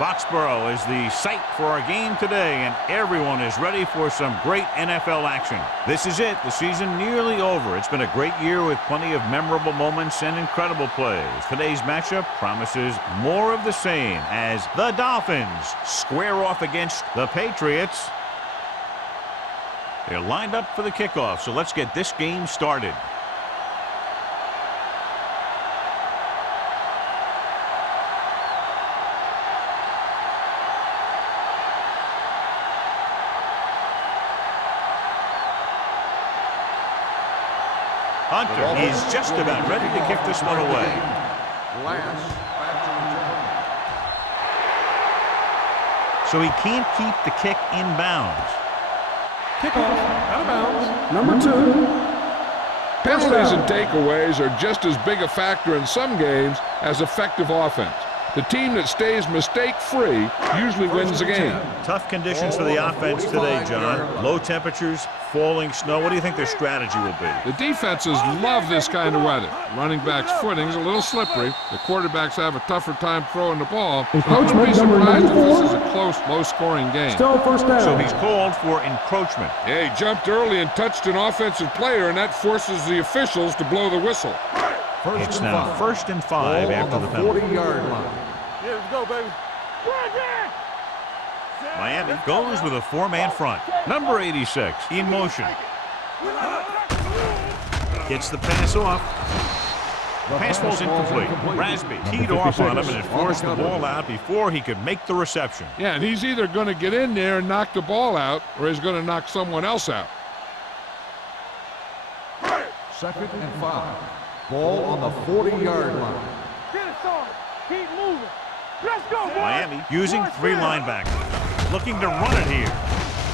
Foxborough is the site for our game today, and everyone is ready for some great NFL action. This is it, the season nearly over. It's been a great year with plenty of memorable moments and incredible plays. Today's matchup promises more of the same as the Dolphins square off against the Patriots. They're lined up for the kickoff, so let's get this game started. Hunter is just about ready to kick this one away. So he can't keep the kick in bounds. Kickoff out of bounds. Number 2. Penalties and takeaways are just as big a factor in some games as effective offense. The team that stays mistake-free usually wins the game. Tough conditions for the offense today, John. Low temperatures, falling snow. What do you think their strategy will be? The defenses love this kind of weather. Running back's footing's a little slippery. The quarterbacks have a tougher time throwing the ball. I wouldn't be surprised if this is a close, low-scoring game. Still first down. So he's called for encroachment. Yeah, he jumped early and touched an offensive player, and that forces the officials to blow the whistle. It's now 1st and 5 after the penalty. 40-yard line. Yeah, let's go, baby. Miami goes with a 4-man front. Number 86 in motion. Gets the pass off. Pass falls incomplete. Rasby teed off on him and it forced the ball out before he could make the reception. Yeah, and he's either going to get in there and knock the ball out, or he's going to knock someone else out. 2nd and 5. Ball on the 40-yard line. Get it started. Keep moving. Let's go, boy. Miami using 3 linebackers. Looking to run it here.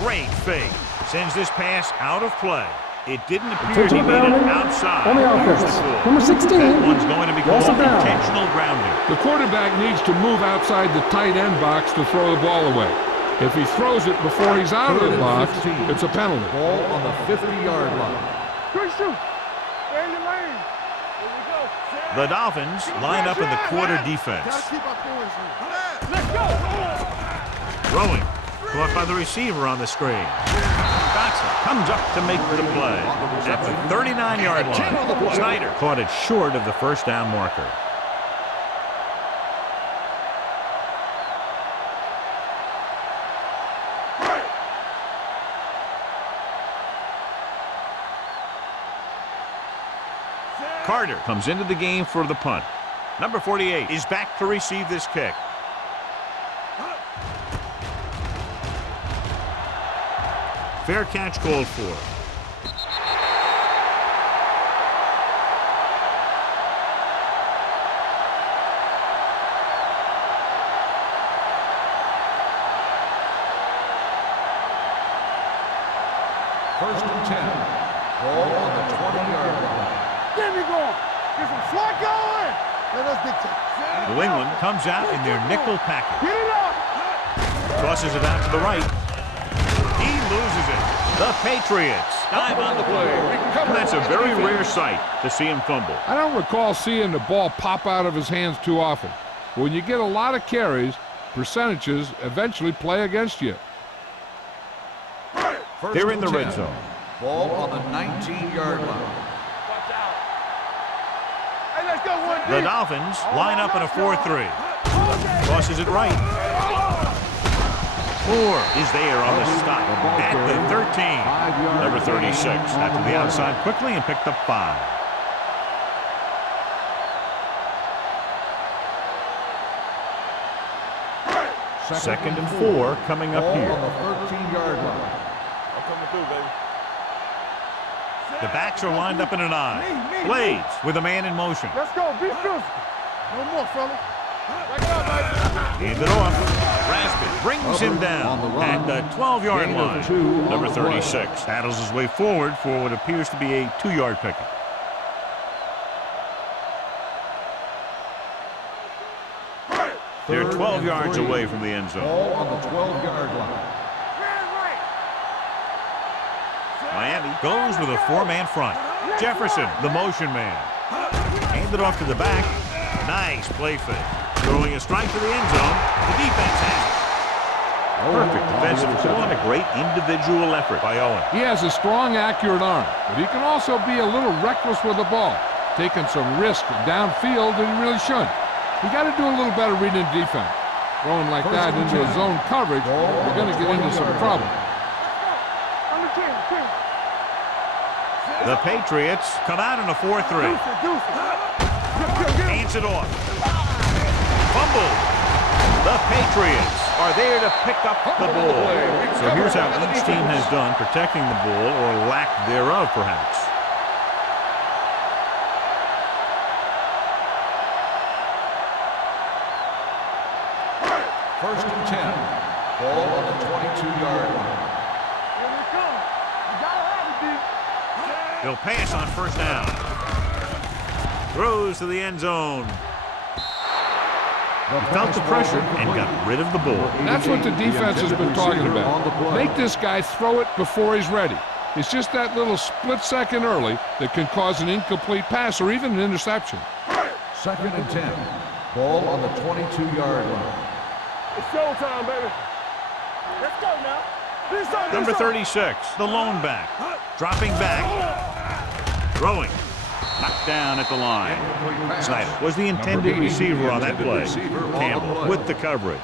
Great fake. Sends this pass out of play. It didn't appear he made it outside. On the offense. Number 16. That one's going to be called intentional grounding. The quarterback needs to move outside the tight end box to throw the ball away. If he throws it before he's out of the box, it's a penalty. Ball on the 50-yard line. Good shoot. Stay in your lane. Here we go. The Dolphins line up in the quarter defense. Let's go. Throwing. Caught by the receiver on the screen. Dotson comes up to make the play. At the 39-yard line, Snyder caught it short of the first down marker. Carter comes into the game for the punt. Number 48 is back to receive this kick. Fair catch called for. First and 10. Ball on the 20-yard line. Get me going. Get some slot going. Let us dictate. New England comes out in their nickel package. Get it up. Tosses it out to the right. He loses it. The Patriots dive on the play. And that's a very rare sight to see him fumble. I don't recall seeing the ball pop out of his hands too often. When you get a lot of carries, percentages eventually play against you. They're in the red zone. Ball on the 19-yard line. Watch out. Hey, let's go one deep. The Dolphins line up in a 4-3. Tosses it right. Moore is there on the stop at the 13. Number 36 out to the outside quickly and picked up 5. Second and 4 coming up here. On the 13-yard line. I'm coming through, baby. The backs are lined up in an I. Blades with a man in motion. Let's go. Be physical. No more, fellas. Hand it off. Raskin brings him down at the 12-yard line. Number 36 paddles his way forward for what appears to be a 2-yard pickup. They're 12 yards away from the end zone. Ball on the 12-yard line. Miami goes with a 4-man front. Jefferson, the motion man. Handed off to the back. Nice play fake. Throwing a strike to the end zone. The defense has it. Perfect defensive call and a great individual effort by Owen. He has a strong, accurate arm, but he can also be a little reckless with the ball, taking some risk downfield that he really shouldn't. You got to do a little better reading defense. Throwing like that into his zone coverage, you're going to get into some trouble. The Patriots come out in a 4-3. Hands it off. Fumble. The Patriots are there to pick up the ball. So here's how each team has done protecting the ball, or lack thereof, perhaps. First and 10. Ball on the 22-yard line. Here we come. You gotta have it, D. He'll pass on first down. Throws to the end zone. He felt the pressure and got rid of the ball. That's what the defense has been talking about. Make this guy throw it before he's ready. It's just that little split second early that can cause an incomplete pass or even an interception. Second and 10. Ball on the 22-yard line. It's showtime, baby. Let's go now. Number 36, the lone back. Dropping back. Throwing. Knocked down at the line. Snyder was the intended receiver on that play. Campbell with the coverage.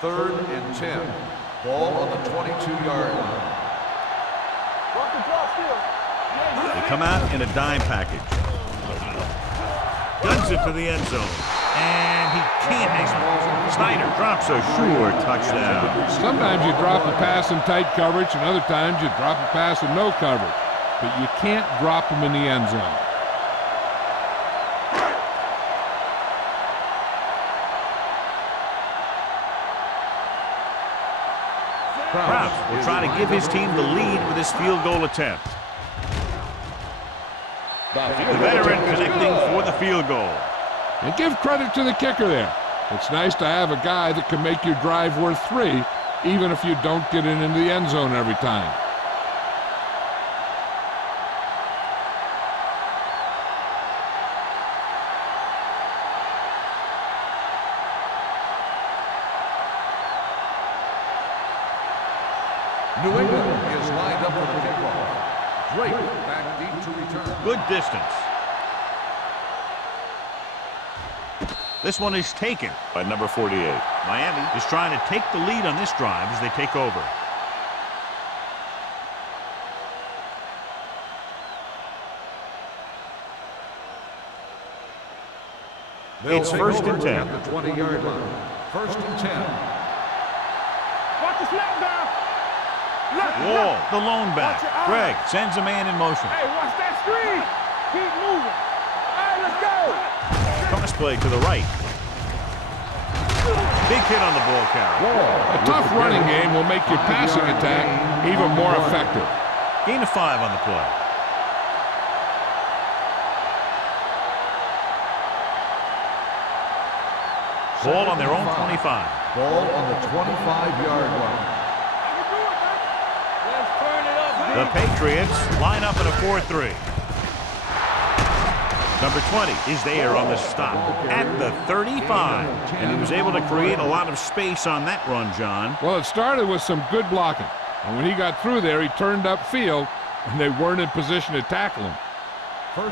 Third and 10. Ball on the 22-yard line. They come out in a dime package. Guns it to the end zone. And he can't hang it. Snyder drops a sure touchdown. Sometimes you drop a pass in tight coverage, and other times you drop a pass in no coverage. But you can't drop them in the end zone. Krause will try to give his team the lead with this field goal attempt. The veteran connecting for the field goal. And give credit to the kicker there. It's nice to have a guy that can make your drive worth 3, even if you don't get it into the end zone every time. New England is lined up for the kickoff. Drake back deep to return. Good distance. This one is taken by number 48. Miami is trying to take the lead on this drive as they take over. It's first and 10. At the 20-yard line. First and 10. Watch the snap down. Wall, the lone back. Greg sends a man in motion. Hey, watch that screen. Keep moving. All right, let's go. Cross play to the right. Big hit on the ball carrier. A tough running game will make your passing attack even more effective. Gain of 5 on the play. Ball on their own 25. Ball on the 25-yard line. The Patriots line up in a 4-3. Number 20 is there on the stop at the 35. And he was able to create a lot of space on that run, John. Well, it started with some good blocking. And when he got through there, he turned upfield, and they weren't in position to tackle him.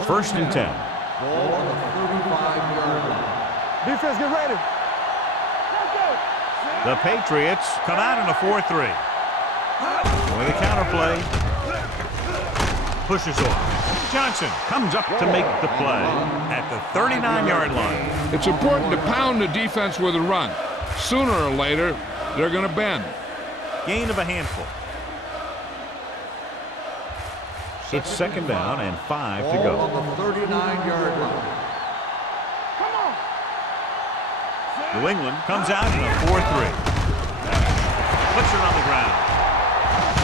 First and 10. Ball on the 35-yard line. Defense, get ready. The Patriots come out in a 4-3. With a counter play. Pushes off. Johnson comes up to make the play at the 39-yard line. It's important to pound the defense with a run. Sooner or later, they're going to bend. Gain of a handful. It's second down and 5 to Ball go. on the 39-yard line. Come on. New England comes out in a 4-3. Puts it on the ground.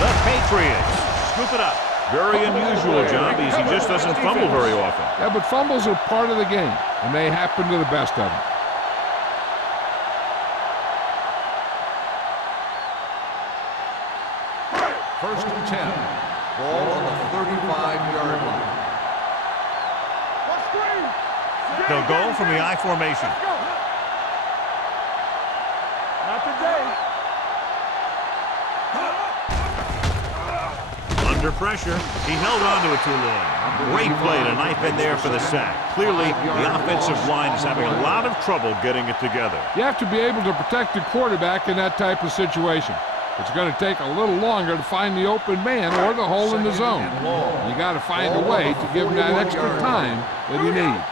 The Patriots scoop it up. Very unusual job as he just doesn't fumble very often. Yeah, but fumbles are part of the game, and they happen to the best of them. First and 10. Ball on the 35-yard line. They'll go from the I formation. Not today. Under pressure, he held on to it too long. Great play to knife in there for the sack. Clearly, the offensive line is having a lot of trouble getting it together. You have to be able to protect your quarterback in that type of situation. It's going to take a little longer to find the open man or the hole in the zone. You got to find a way to give him that extra time that he needs.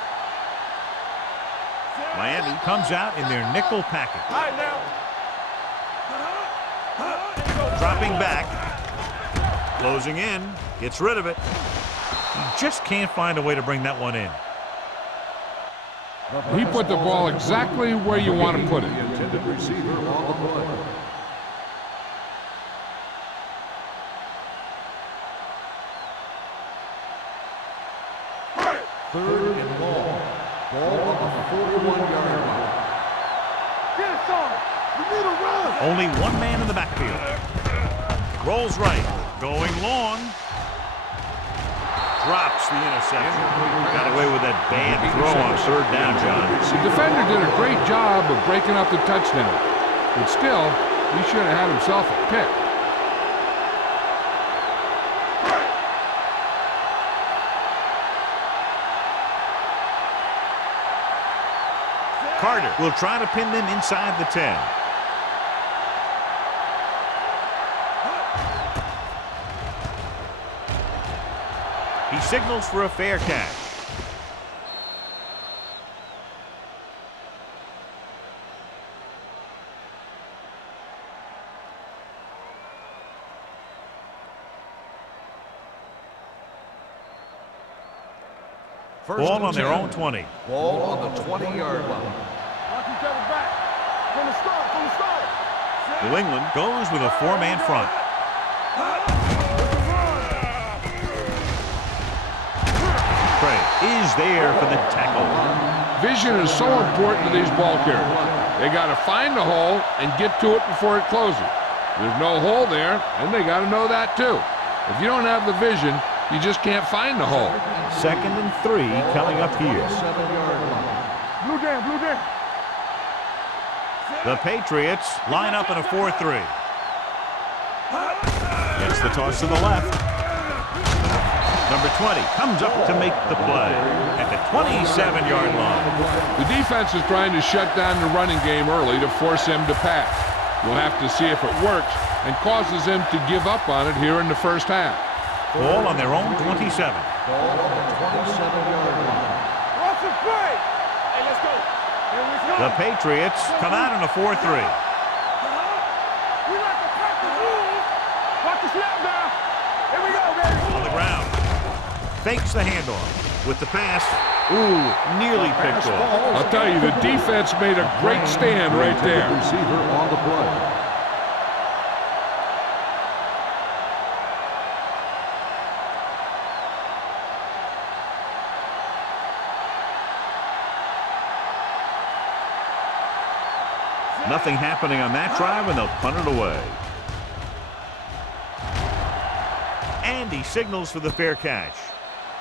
Miami comes out in their nickel package. All right, now. Dropping back. Closing in. Gets rid of it. He just can't find a way to bring that one in. He put the ball exactly where you want to put it. The intended receiver on the play. Third and long. Ball on the 41-yard line. Get it, son. We need a run. Only one man in the backfield. Rolls right. Going long. Drops the interception. Got away with that bad throw on third down, John. The defender did a great job of breaking up the touchdown. But still, he should have had himself a pick. Carter will try to pin them inside the 10. He signals for a fair catch. Ball on their own 20. Ball on the 20-yard line. Watch each other back. From the start. New England goes with a four-man front. Craig is there for the tackle. Vision is so important to these ball carriers. They got to find the hole and get to it before it closes. There's no hole there, and they got to know that too. If you don't have the vision, you just can't find the hole. Second and 3 coming up here. 7-yard line. Blue down, blue down. The Patriots line up in a 4-3. Gets the toss to the left. Number 20 comes up to make the play at the 27-yard line. The defense is trying to shut down the running game early to force him to pass. We'll have to see if it works and causes him to give up on it here in the first half. Ball on their own 27. Ball on the 27-yard line. Watch the play. Hey, let's go. Here we go. The Patriots come out in a 4-3. We like to pack the rules. Watch the snap now. Here we go, baby. On the ground. Fakes the handoff with the pass. Ooh, nearly picked off. I'll tell you, the defense made a great stand right there. Receiver on the play. Nothing happening on that drive, and they'll punt it away. And he signals for the fair catch.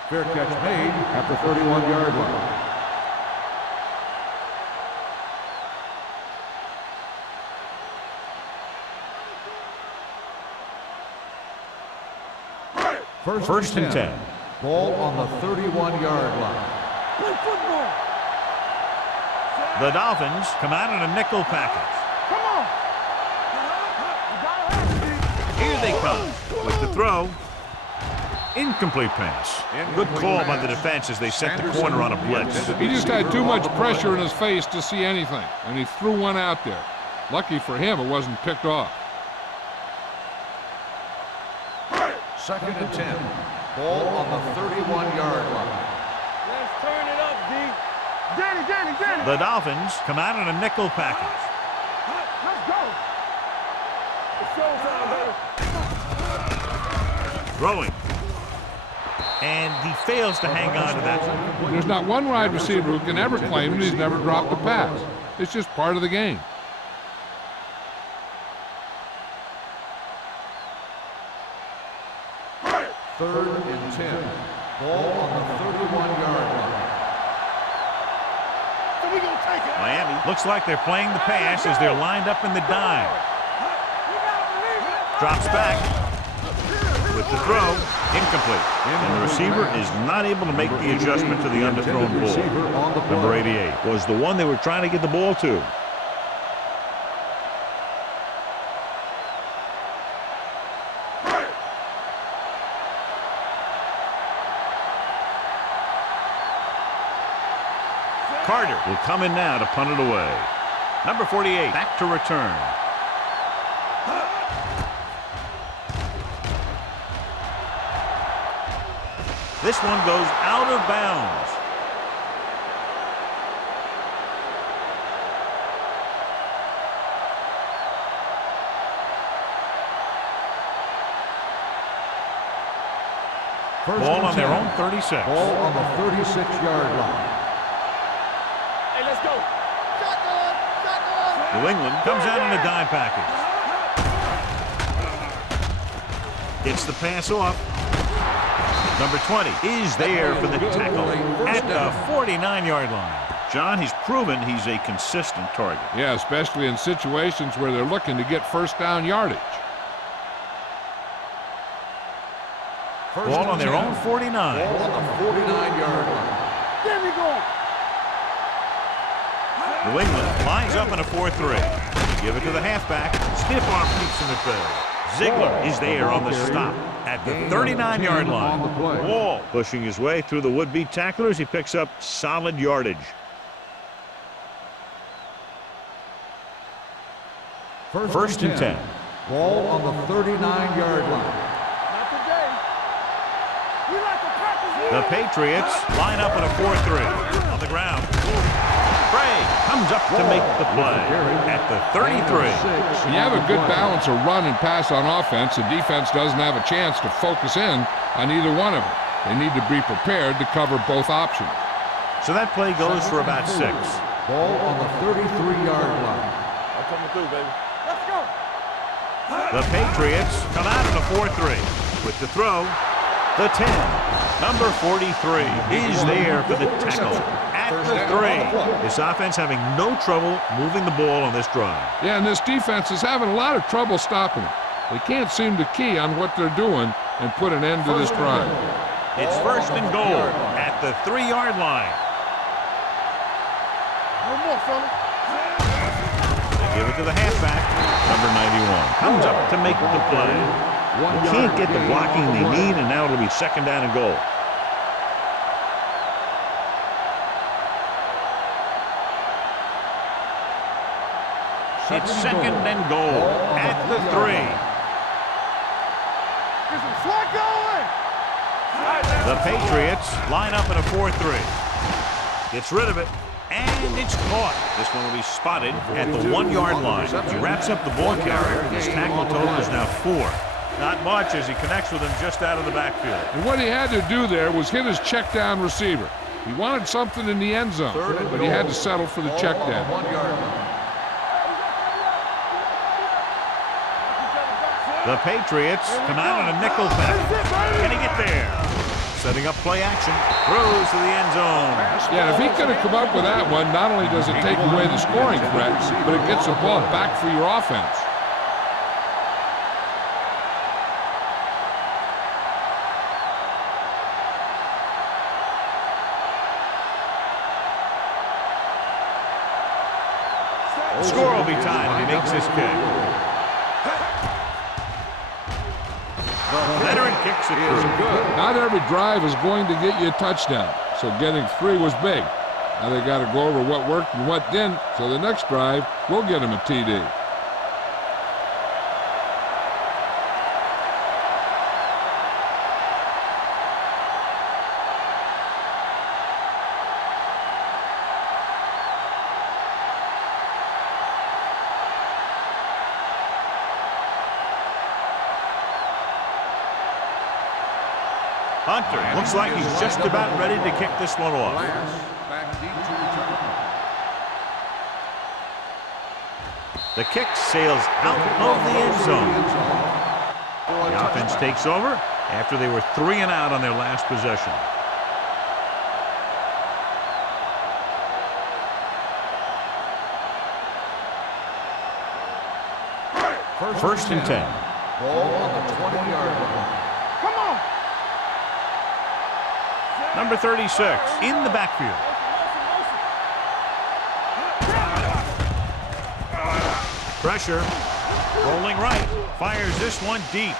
Fair catch made at the 31-yard line. First and 10. Ball on the 31-yard line. Play football. The Dolphins come out in a nickel package. Come on. You gotta have it. Here they come with the throw. Incomplete pass. Good call by the defense as they set the corner on a blitz. He just had too much pressure in his face to see anything, and he threw one out there. Lucky for him, it wasn't picked off. Second and 10. Ball on the 31-yard line. Let's turn it up, D. Danny. The Dolphins come out in a nickel package. Let's go. It's showtime, baby. Throwing. And he fails to hang on to that. There's not one wide receiver who can ever claim that he's never dropped a pass. It's just part of the game. Third and 10. Ball on the 31-yard line. So we gonna take it. Miami looks like they're playing the pass as they're lined up in the dime. Drops back with the throw, incomplete. And the receiver is not able to make the adjustment to the underthrown ball. Number 88 was the one they were trying to get the ball to. Carter will come in now to punt it away. Number 48 back to return. This one goes out of bounds. Ball on their own 36. Ball on the 36-yard line. Hey, let's go. Shotgun. New England comes out in a dime package. Gets the pass off. Number 20 is there for the tackle at the 49-yard line. John, he's proven he's a consistent target. Yeah, especially in situations where they're looking to get first down yardage. Ball on their own 49. Ball on the 49-yard line. There we go. New England lines up in a 4-3. Give it to the halfback. Stiff arm keeps him at bay. Ziegler is there on the stop at the 39-yard line. Wall pushing his way through the would-be tacklers. He picks up solid yardage. First and 10. Ball on the 39-yard line. Not today. We like the Packers. The Patriots line up in a 4-3. On the ground. Bray comes up to make the play at the 33. When you have a good balance of run and pass on offense, the defense doesn't have a chance to focus in on either one of them. They need to be prepared to cover both options. So that play goes for about 6. Ball on the 33-yard line. I'm coming through, baby. Let's go. The Patriots come out in a 4-3 with the throw. The 10, number 43, is there for the tackle at the 3. This offense having no trouble moving the ball on this drive. Yeah, and this defense is having a lot of trouble stopping it. They can't seem to key on what they're doing and put an end to this drive. It's first and goal at the 3-yard line. No more, fella. They give it to the halfback, number 91. Comes up to make the play. They can't get the blocking they need, and now it'll be second down and goal. It's second and goal at the 3. Get some slot going. The Patriots line up in a 4-3. Gets rid of it, and it's caught. This one will be spotted at the 1-yard line. He wraps up the ball carrier. His tackle total is now 4. Not much as he connects with him just out of the backfield. And what he had to do there was hit his check down receiver. He wanted something in the end zone, but he had to settle for the check down. 1-yard line. The Patriots come out in a nickel package. Can he get there? Setting up play action. Throws to the end zone. Yeah, if he could have come up with that one, not only does it take away the scoring threat, but it gets the ball back for your offense. The score will be tied if he makes this kick. The veteran kicks it through. Not every drive is going to get you a touchdown, so getting 3 was big. Now they got to go over what worked and what didn't, so the next drive will get him a TD. Hunter looks like he's just about ready to kick this one off. Back deep to return. The kick sails out of the end zone. The offense takes over after they were 3 and out on their last possession. First and 10. Ball on the 20-yard line. Come on. Number 36 in the backfield. Pressure. Rolling right. Fires this one deep.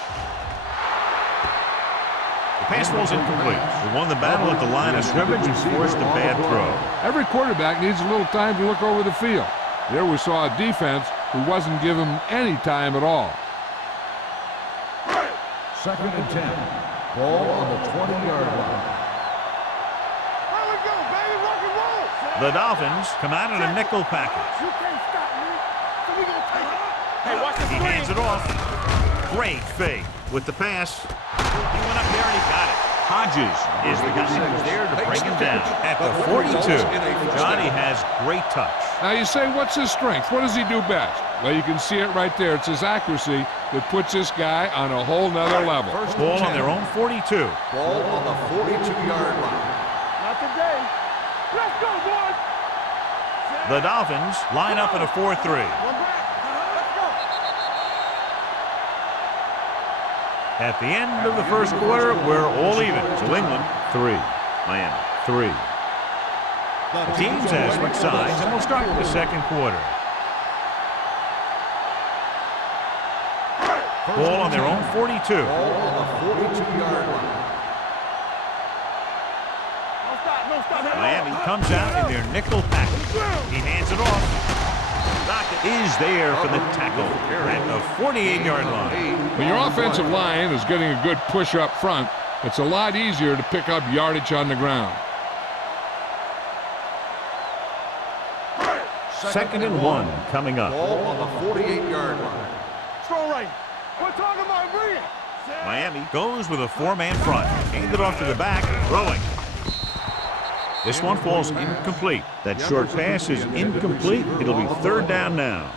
The pass ball's incomplete. They won the battle at the line of scrimmage and forced a bad throw. Every quarterback needs a little time to look over the field. There we saw a defense who wasn't given any time at all. Second and 10. Ball on the 20-yard line. Here we go, baby. Rock and roll. The Dolphins come out in a nickel package. You can't stop me. So we gonna take it. Hey, watch the He screen. hands it off. Great fake with the pass. He went up there and he got it. Hodges is the guy who's there to bring him down. At the 42, Johnny has great touch. Now you say, what's his strength? What does he do best? Well, you can see it right there. It's his accuracy that puts this guy on a whole nother level. Ball on their own 42. Ball on the 42-yard line. Not today. Let's go, boys. The Dolphins line up in a 4-3. One back. Let's go. At the end of the first quarter, we're all even. New England, 3. Miami, 3. The teams have switched sides, and we'll start the second quarter. Ball on their own 42. Ball on the 42-yard line. No stop, no stop. Miami comes out in their nickel package. He hands it off. Dockett is there for the tackle at the 48-yard line. When your offensive line is getting a good push up front, it's a lot easier to pick up yardage on the ground. Second and 1 coming up. Ball on the 48-yard line. Throw right. We're talking about bring it. Miami goes with a 4-man front. Handed off to the back, throwing. This one falls incomplete. That short pass is incomplete. It'll be third down now.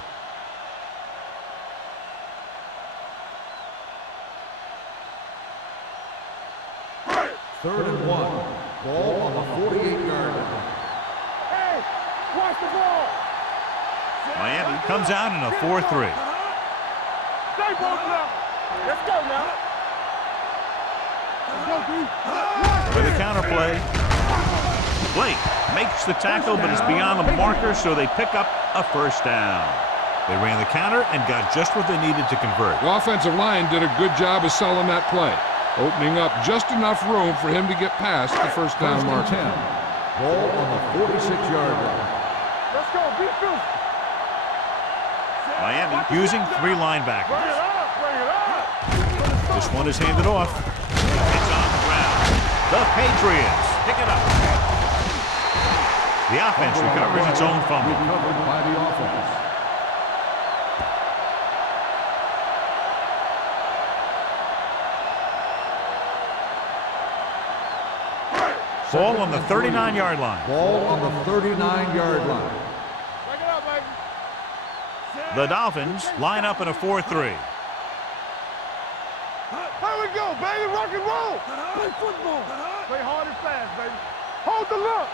Third and 1. Ball on the 48-yard line. Hey, watch the ball. Miami comes out in a 4-3. Stay both now. Let's go now. Let's go, D. For the counter play. Blake makes the tackle, but it's beyond the marker, so they pick up a first down. They ran the counter and got just what they needed to convert. The offensive line did a good job of selling that play, opening up just enough room for him to get past the first down mark. 10. Ball on the 46-yard line. Let's go, beat Phil. Miami using 3 linebackers. Bring it up, bring it up. This one is handed off. It's on the ground. The Patriots pick it up. The offense recovers its own fumble. Recovered by the offense. Ball on the 39-yard line. Ball on the 39-yard line. Bring it up, baby. The Dolphins line up in a 4-3. Here we go, baby. Rock and roll. Play football. Play hard and fast, baby. Hold the look.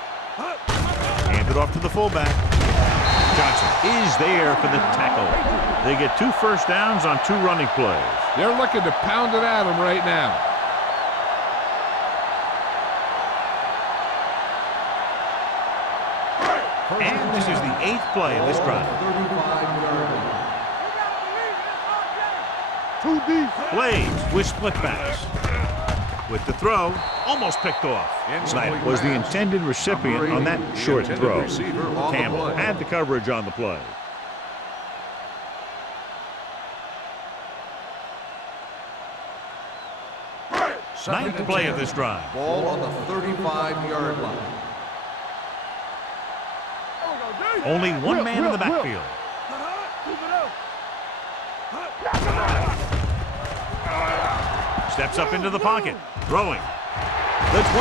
Handed off to the fullback. Johnson is there for the tackle. They get 2 first downs on 2 running plays. They're looking to pound it at him right now. And this is the 8th play of this drive. 35-yard line. Too deep. Blades with split backs. With the throw, almost picked off. Snyder was the intended recipient on that short throw. Campbell had the coverage on the play. Ninth play of this drive. Ball on the 35-yard line. Only one man in the backfield. Steps up into the pocket. Throwing. The 20.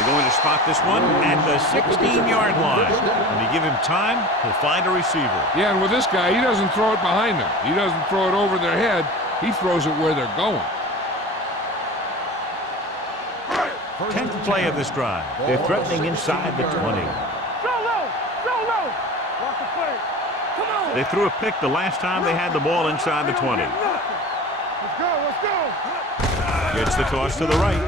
They're going to spot this one at the 16-yard line. When you give him time, he'll find a receiver. Yeah, and with this guy, he doesn't throw it behind them. He doesn't throw it over their head. He throws it where they're going. 10th play of this drive. They're threatening inside the 20. Go low. Go low. Watch the play. Come on. They threw a pick the last time they had the ball inside the 20. Let's go. Let's go. Gets the toss to the right.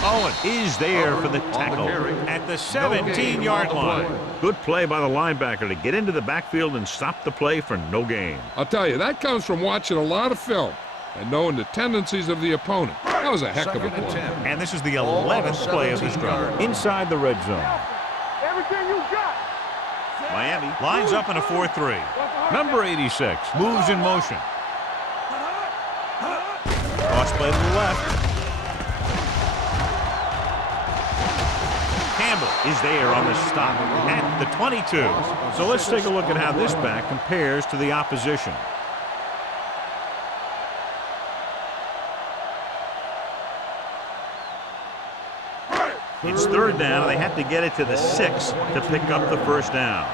Owen is there for the tackle at the 17-yard line. Good play by the linebacker to get into the backfield and stop the play for no gain. I'll tell you, that comes from watching a lot of film and knowing the tendencies of the opponent. That was a heck of a play. And this is the 11th play of this drive. Inside the red zone. Everything you got. Miami lines up in a 4-3. Number 86 moves in motion. Toss play to the left. Campbell is there on the stop at the 22. So let's take a look at how this back compares to the opposition. It's third down, and they have to get it to the 6 to pick up the first down.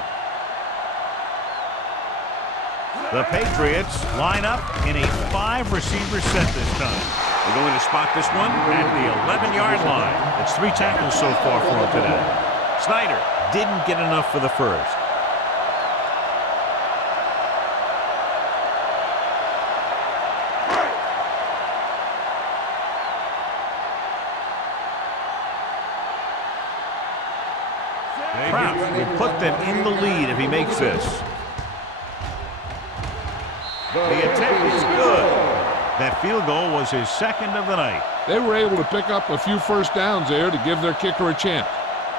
The Patriots line up in a 5-receiver set this time. They're going to spot this one at the 11-yard line. It's 3 tackles so far for him today. Snyder didn't get enough for the first. Kraft will put them in the lead if he makes this. The attempt is good. That field goal was his second of the night. They were able to pick up a few first downs there to give their kicker a chance.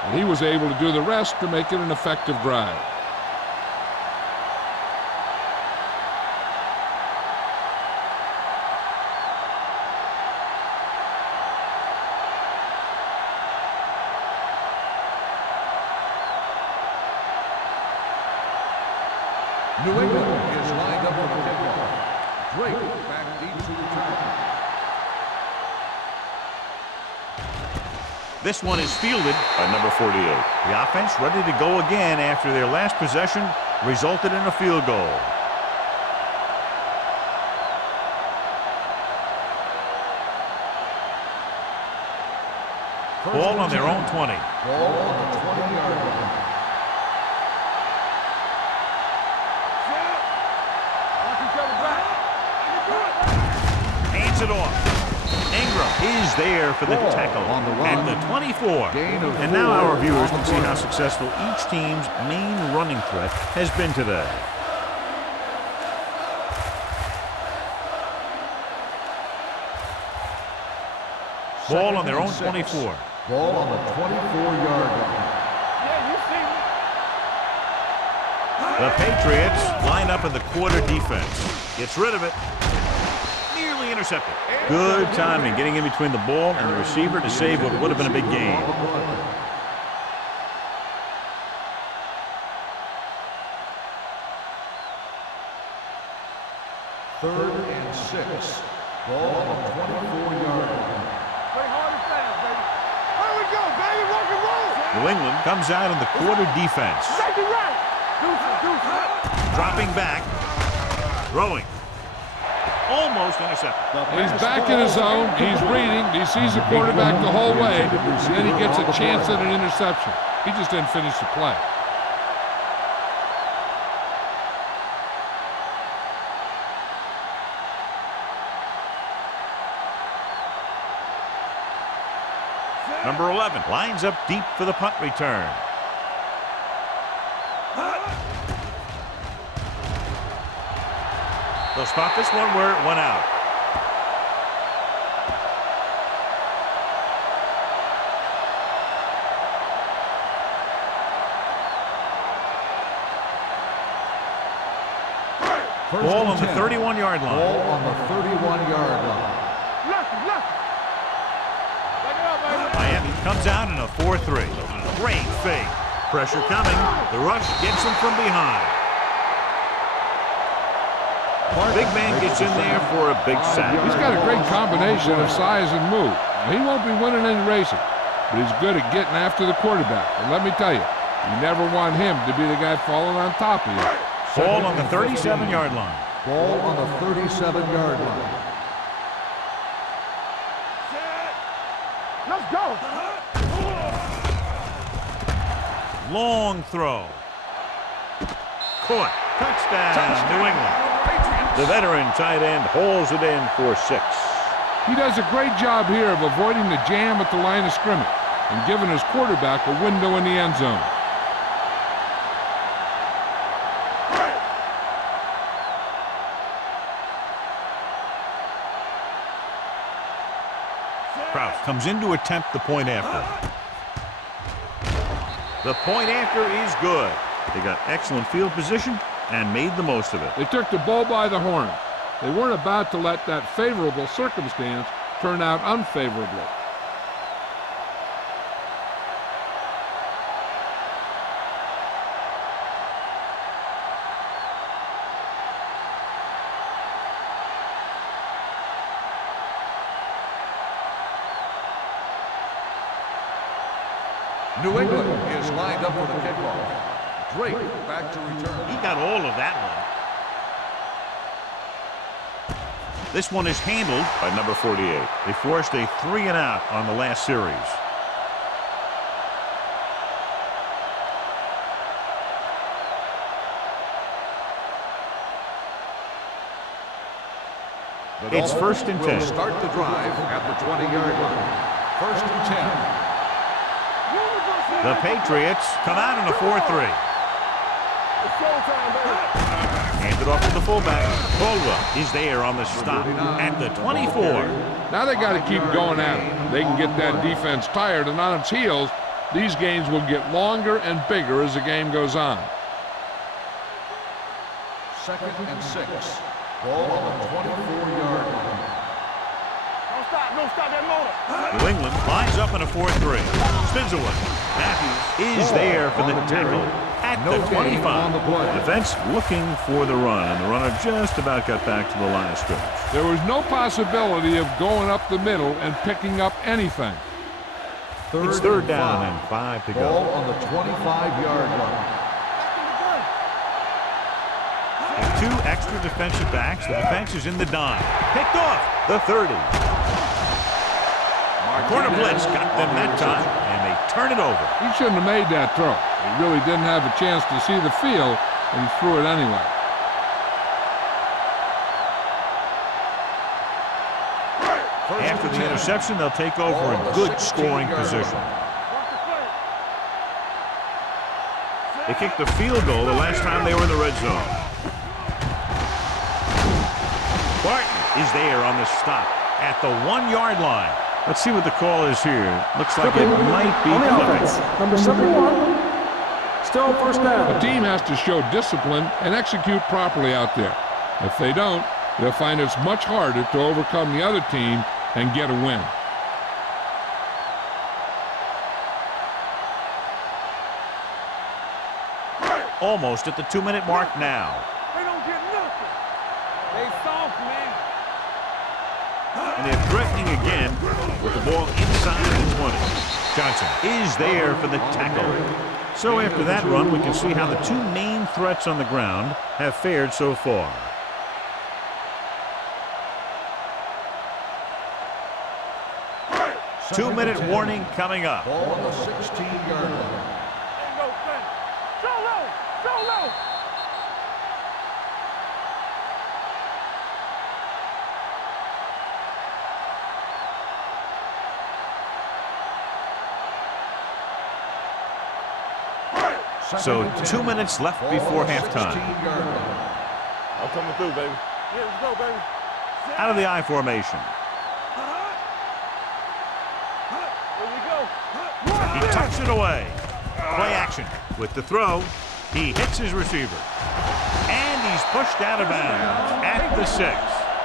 And he was able to do the rest to make it an effective drive. New England is lined up for the kickoff. Drake back deep to return. This one is fielded by number 48. The offense ready to go again after their last possession resulted in a field goal. Ball on their own 20. Ball on the 20-yard line. Hands it off. Ingram is there for the tackle at the 24. And now our viewers can see how successful each team's main running threat has been today. Ball on their own 24. Ball on the 24-yard line. The Patriots line up in the quarter defense. Gets rid of it. Nearly intercepted. Good timing getting in between the ball and the receiver to save what would have been a big gain. Third and 6. Ball on the 24-yard line. Play hard and fast, baby. Here we go, baby. Rock and roll. New England comes out in the quarter defense. Take it right. Dropping back. Throwing. Almost intercepted. He's back in his zone. He's reading. He sees the quarterback the whole way. And then he gets a chance at an interception. He just didn't finish the play. Number 11 lines up deep for the punt return. They'll spot this one where it went out. Ball on the 31-yard line. Ball on the 31-yard line. Miami comes out in a 4-3. Great fake. Pressure coming. The rush gets him from behind. Big man gets in there for a big sack. He's got a great combination of size and move. Now, he won't be winning any racing, but he's good at getting after the quarterback. And let me tell you, you never want him to be the guy falling on top of you. Ball on the 37-yard line. Ball on the 37-yard line. Let's go. Long throw. Caught. Touchdown, New England. The veteran tight end hauls it in for 6. He does a great job here of avoiding the jam at the line of scrimmage and giving his quarterback a window in the end zone. Kraus comes in to attempt the point after. The point after is good. They got excellent field position and made the most of it. They took the bull by the horn. They weren't about to let that favorable circumstance turn out unfavorably. New England is lined up for the kickoff. Drake back to return. He got all of that one. This one is handled by number 48. They forced a 3-and-out on the last series. It's 1st and 10. We'll start the drive at the 20-yard line. 1st and 10. The Patriots come out in a 4-3. Handed off to the fullback. Caldwell is there on the stop at the 24. Now they got to keep going at it. They can get that defense tired and on its heels. These games will get longer and bigger as the game goes on. 2nd and 6. Ball on the 24-yard line. Don't stop that motor. New England lines up in a 4-3. Spins away. Matthews is there for the tackle at the 25. Defense looking for the run, and the runner just about got back to the line of scrimmage. There was no possibility of going up the middle and picking up anything. It's 3rd down and 5 to go. Ball on the 25-yard line. With 2 extra defensive backs, the defense is in the dime. Picked off the 30. Corner blitz got them that time, and they turn it over. He shouldn't have made that throw. He really didn't have a chance to see the field, and he threw it anyway. After the interception, they'll take over in good scoring position. They kicked the field goal the last time they were in the red zone. Barton is there on the stop at the 1-yard line. Let's see what the call is here. Looks like it might be flipping. Number 71. Still 1st down. The team has to show discipline and execute properly out there. If they don't, they'll find it's much harder to overcome the other team and get a win. Almost at the 2-minute mark now. They don't get nothing. They soft, man. And they're threatening again with the ball inside the 20. Johnson is there for the tackle. So after that run, we can see how the 2 main threats on the ground have fared so far. Two-minute warning coming up. Ball on the 16-yard line. Go low. Go low. So 2 minutes left before halftime. I'm coming through, baby. Yeah, let's go, baby. Out of the I formation. Here we go. He tucks it away. Play action with the throw. He hits his receiver. And he's pushed out of bounds at the 6.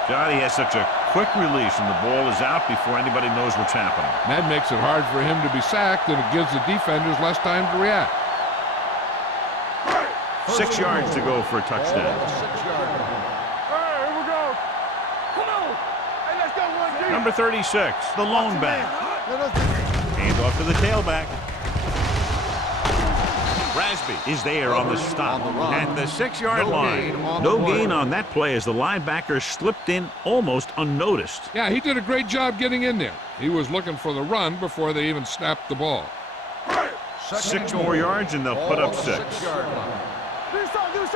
Johnny has such a quick release, and the ball is out before anybody knows what's happening. That makes it hard for him to be sacked, and it gives the defenders less time to react. 6 yards to go for a touchdown. Hey, Number 36, the lone back. Hand off to the tailback. Rasby is there on the stop at the 6-yard line. No gain on that play as the linebacker slipped in almost unnoticed. Yeah, he did a great job getting in there. He was looking for the run before they even snapped the ball. 6 more yards and they'll put up 6. Do something.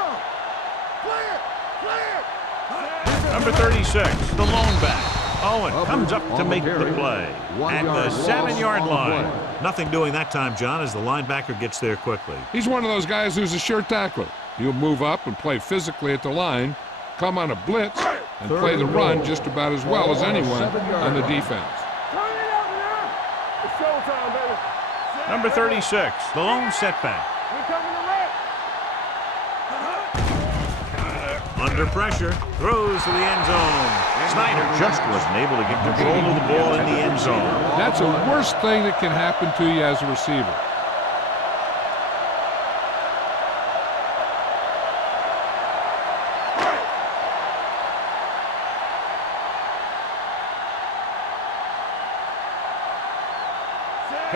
Play it. Number 36, the lone back. Owen comes up to make the play at the 7-yard line. Nothing doing that time, John, as the linebacker gets there quickly. He's one of those guys who's a sure tackler. He'll move up and play physically at the line, come on a blitz, and play the run just about as well as anyone on the defense. It's showtime, baby. Number 36, the lone setback. We coming to wreck. Under pressure, throws to the end zone. Snyder just wasn't able to get control of the ball in the end zone. That's the worst thing that can happen to you as a receiver.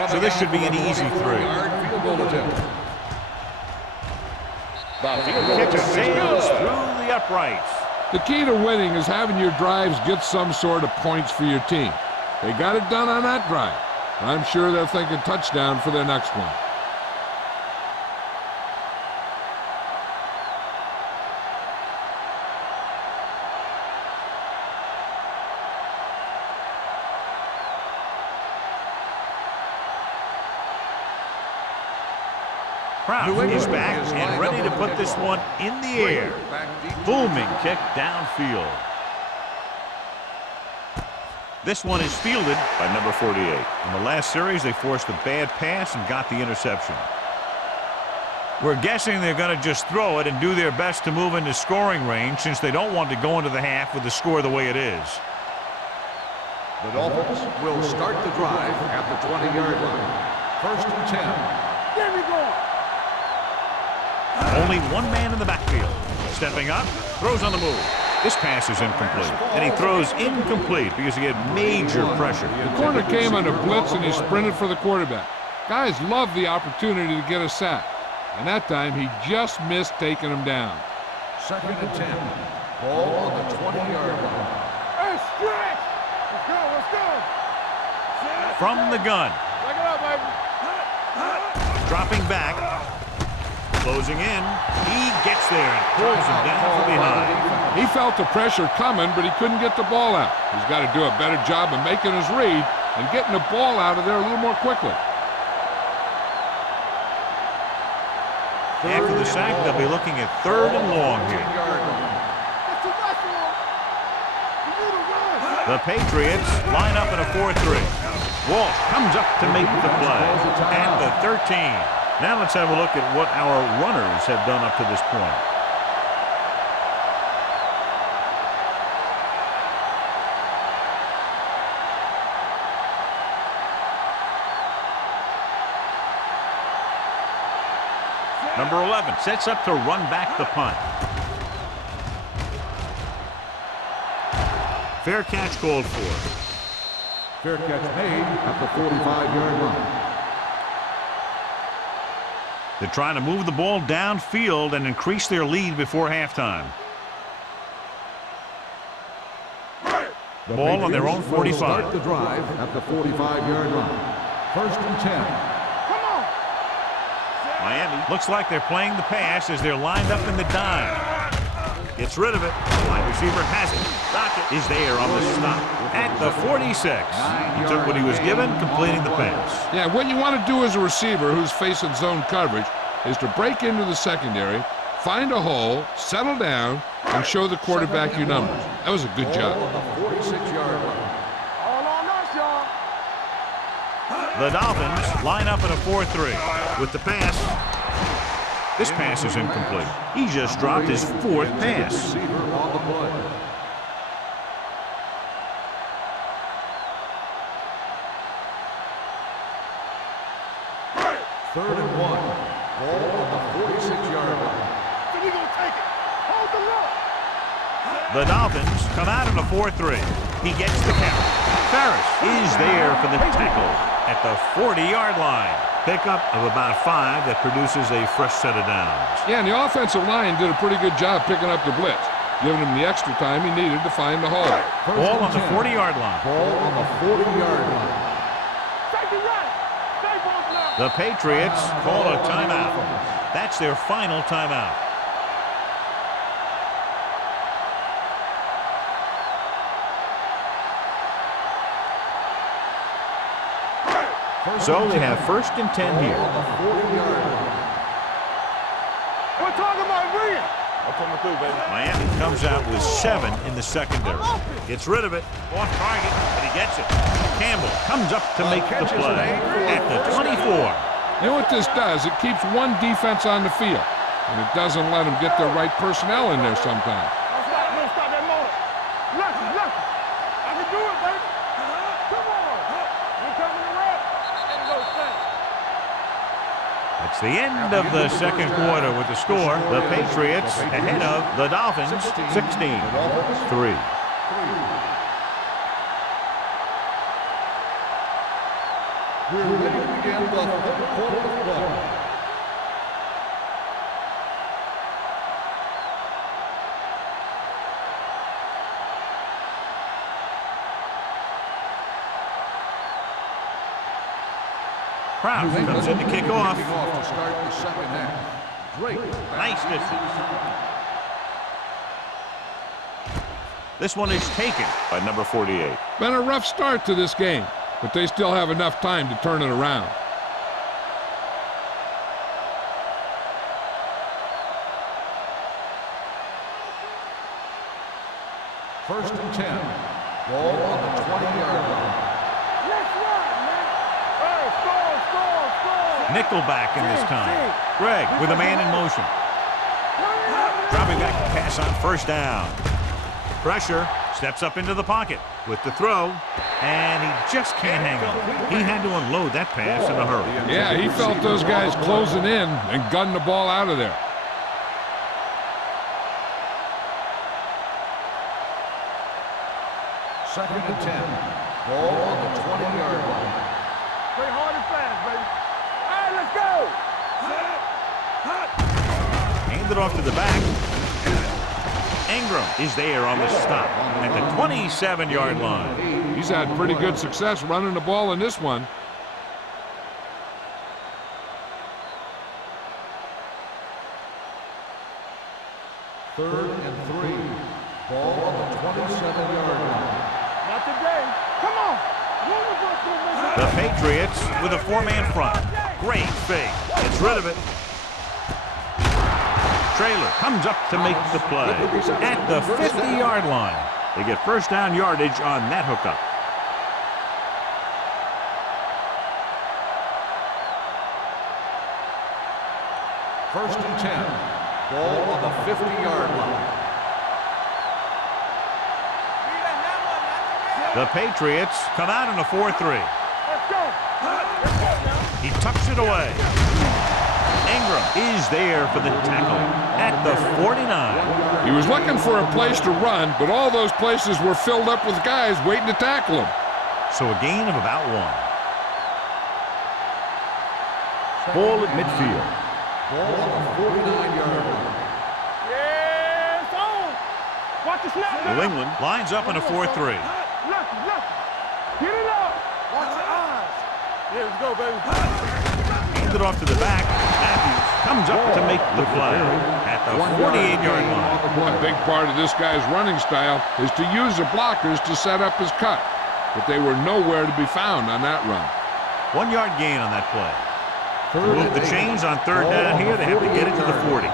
So this should be an easy 3. Field goal attempt. Kick sails through the uprights. The key to winning is having your drives get some sort of points for your team. They got it done on that drive. I'm sure they're thinking touchdown for their next one. Brown is back and ready to put this one in the air. Booming kick downfield. This one is fielded by number 48. In the last series, they forced a bad pass and got the interception. We're guessing they're going to just throw it and do their best to move into scoring range since they don't want to go into the half with the score the way it is. The Dolphins will start the drive at the 20-yard line. 1st and 10. There we go. Only one man in the backfield. Stepping up, throws on the move. This pass is incomplete, and he throws incomplete because he had major pressure. The corner came on a blitz, and he sprinted for the quarterback. Guys love the opportunity to get a sack, and that time he just missed taking him down. 2nd and 10. Ball on the 20-yard line. Hey, stretch. Let's go. From the gun. Back it up, baby. Dropping back. Closing in. He gets there and pulls him down from behind. He felt the pressure coming, but he couldn't get the ball out. He's got to do a better job of making his read and getting the ball out of there a little more quickly. After the sack, they'll be looking at 3rd and long here. That's too much for him. You need to run. The Patriots line up in a 4-3. Walsh comes up to make the play at the 13. Now let's have a look at what our runners have done up to this point. Number 11 sets up to run back the punt. Fair catch called for. Fair catch made at the 45-yard line. They're trying to move the ball downfield and increase their lead before halftime. Ball on their own 45. Start the drive at the 45-yard line. 1st and 10. Come on. Miami looks like they're playing the pass as they're lined up in the dime. Gets rid of it. Wide receiver has it. Dockett is there on the stop at the 46. He took what he was given, completing the pass. Yeah, what you want to do as a receiver who's facing zone coverage is to break into the secondary, find a hole, settle down, and show the quarterback your numbers. That was a good job. The 46-yard line. All on us, y'all. The Dolphins line up in a 4-3 with the pass. This pass is incomplete. He just dropped his 4th pass. Receiver on the play. Third and 1. Ball on the 46-yard line. So we gonna take it. Hold the rope. The Dolphins come out in a 4-3. He gets the count. Ferris is there for the tackle at the 40-yard line. Pickup of about 5 that produces a fresh set of downs. Yeah, and the offensive line did a pretty good job picking up the blitz, giving him the extra time he needed to find the hole. Ball on the 40-yard line. Ball on the 40-yard line. The Patriots call a timeout. That's their final timeout. So they have 1st and 10 here. We're talking about Williams. I'm coming through, baby. Miami comes out with 7 in the secondary. Gets rid of it. Off target, but he gets it. Campbell comes up to make the play at the 24. You know what this does? It keeps one defense on the field, and it doesn't let them get the right personnel in there sometimes. Stop that motor. Lucky. I can do it, baby. Come on. You coming around? And go stand. It's the end of the second quarter with the score. The Patriots ahead of the Dolphins 16-3. We're ready to begin the third quarter of play. Proud comes in to kick off. To start the second half. Drake. Nice distance. This one is taken by number 48. Been a rough start to this game, but they still have enough time to turn it around. First and 10. Ball on the 20-yard line. Let's run, man. Hey, score. Nickelback in this time. Greg with a man in motion. Dropping back to pass on 1st down. Pressure, steps up into the pocket with the throw, and he just can't hang on. He had to unload that pass in a hurry. Yeah, he felt those guys closing in and gunned the ball out of there. Second and 10. Ball on the 20-yard line. Play hard and fast, baby. All right, let's go. Hand it off to the back. Ingram is there on the stop at the 27-yard line. He's had pretty good success running the ball in this one. Third and 3. Ball on the 27-yard line. Not today. Come on. The Patriots with a 4-man front. Great fake. Gets rid of it. Traylor comes up to make the play at the 50-yard line. They get 1st down yardage on that hookup. First and 10. Ball on the 50-yard line. The Patriots come out in a 4-3. Let's go. He tucks it away. Ingram is there for the tackle at the 49. He was looking for a place to run, but all those places were filled up with guys waiting to tackle him. So a gain of about 1. Ball at midfield. Ball on the 49-yard line. Yeah, it's on. Watch the snap. New England lines up in a 4-3. Lucky. Get it up. Watch your eyes. Yeah, let's go, baby. Hand it off to the back. Matthews comes up to make the play at the 48-yard line. A big part of this guy's running style is to use the blockers to set up his cut, but they were nowhere to be found on that run. 1-yard gain on that play. To move the chains on 3rd down here, they have to get it to the 40.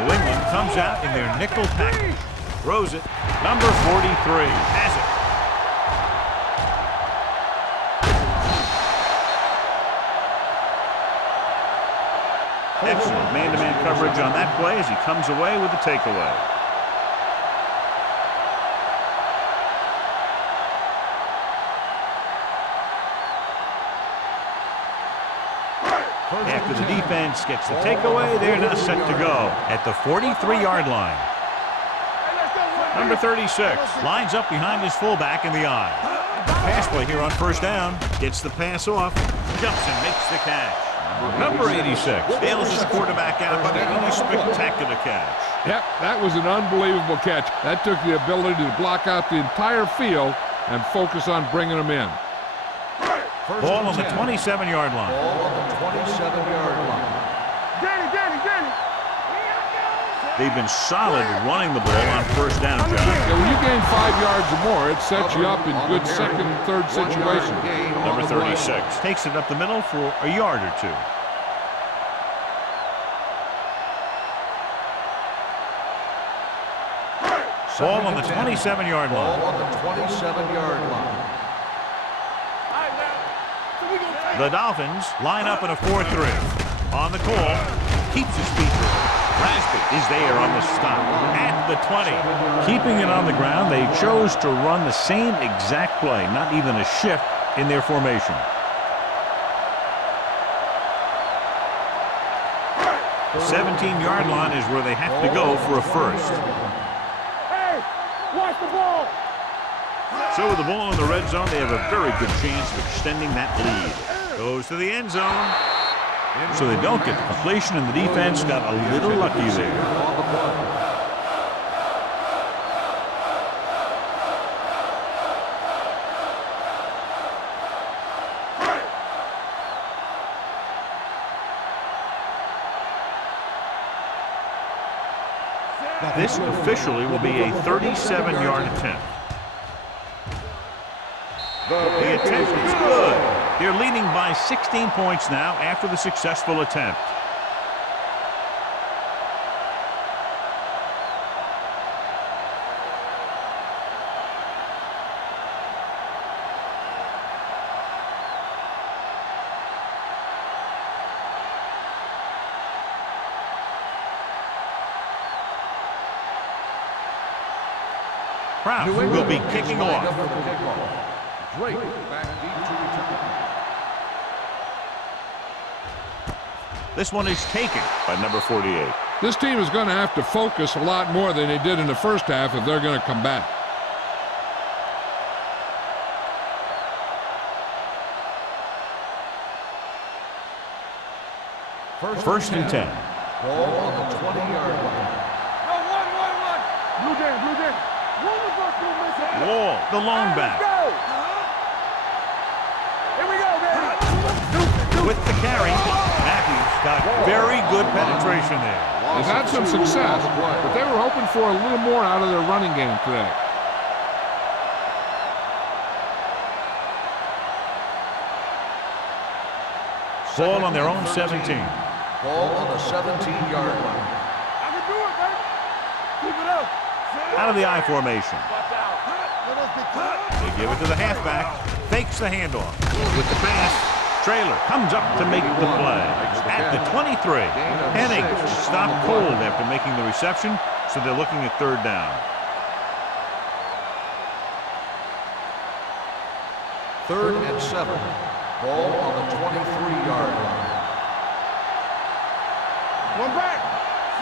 New England comes out in their nickel package. Throws it. Number 43 has it. Excellent man-to-man coverage on that play as he comes away with the takeaway. After after the defense gets the takeaway, they're now set to go at the 43-yard line. Number 36 lines up behind his fullback in the eye. Pass play here on first down. Gets the pass off. Jumps and makes the catch. Number 86 bails his quarterback out by making a spectacular catch. Yep, that was an unbelievable catch. That took the ability to block out the entire field and focus on bringing them in. Ball on the 27-yard line. Ball on the 27-yard line. Danny. They've been solid running the ball on first down, John. Yeah, when you gain 5 yards or more, it sets you up in good second and third situations. Number 36 takes it up the middle for a yard or two. Ball on the 27-yard line. Ball on the 27-yard line. The Dolphins line up in a 4-3. On the call, keeps his feet moving. Rasby is there on the stop at the 20. Keeping it on the ground, they chose to run the same exact play, not even a shift in their formation. The 17-yard line is where they have to go for a first. Hey, watch the ball. So with the ball in the red zone, they have a very good chance of extending that lead. Goes to the end zone. So they don't get the completion, and the defense got a little lucky there. This officially will be a 37-yard attempt. The attempt is good. They're leading by 16 points now after the successful attempt. Kraft will be kicking off. Drake back deep to return. This one is taken by number 48. This team is going to have to focus a lot more than they did in the first half if they're going to come back. First and 10. Ball on the 20-yard line. Blue Jay. Wall, the lone back. Here we go, baby. With the carry, Matthews got very good penetration there. They've had some success, but they were hoping for a little more out of their running game today. Ball on their own 17. Ball on the 17-yard line. I can do it, baby. Keep it up. Out of the I formation. Watch out. They give it to the halfback. Fakes the handoff. With the pass, Traylor comes up to make the play. At the 23. Henning stopped cold after making the reception, so they're looking at third down. Third and 7. Ball on the 23-yard line. One back.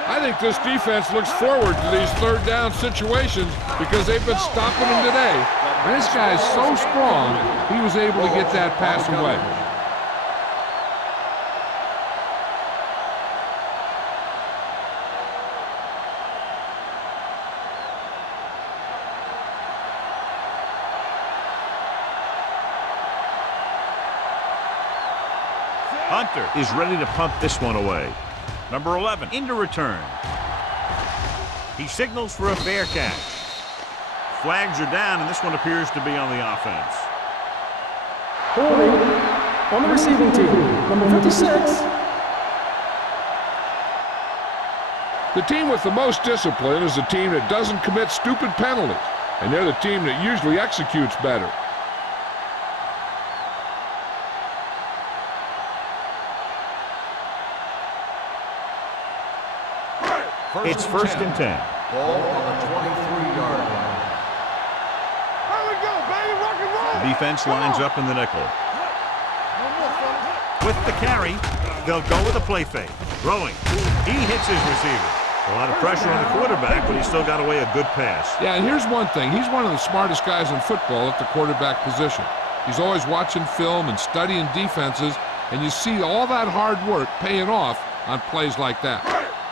I think this defense looks forward to these third down situations because they've been stopping them today. And this guy is so strong, he was able to get that pass away. Hunter is ready to punt this one away. Number 11 into return. He signals for a fair catch. Flags are down, and this one appears to be on the offense. Holding on the receiving team, number 56. The team with the most discipline is the team that doesn't commit stupid penalties, and they're the team that usually executes better. It's first and 10. Ball on the 23-yard line. There we go, baby. Rock and roll. The defense lines up in the nickel. With the carry, they'll go with a play fake. Throwing. He hits his receiver. A lot of pressure on the quarterback, but he's still got away a good pass. Yeah, and here's one thing. He's one of the smartest guys in football at the quarterback position. He's always watching film and studying defenses, and you see all that hard work paying off on plays like that.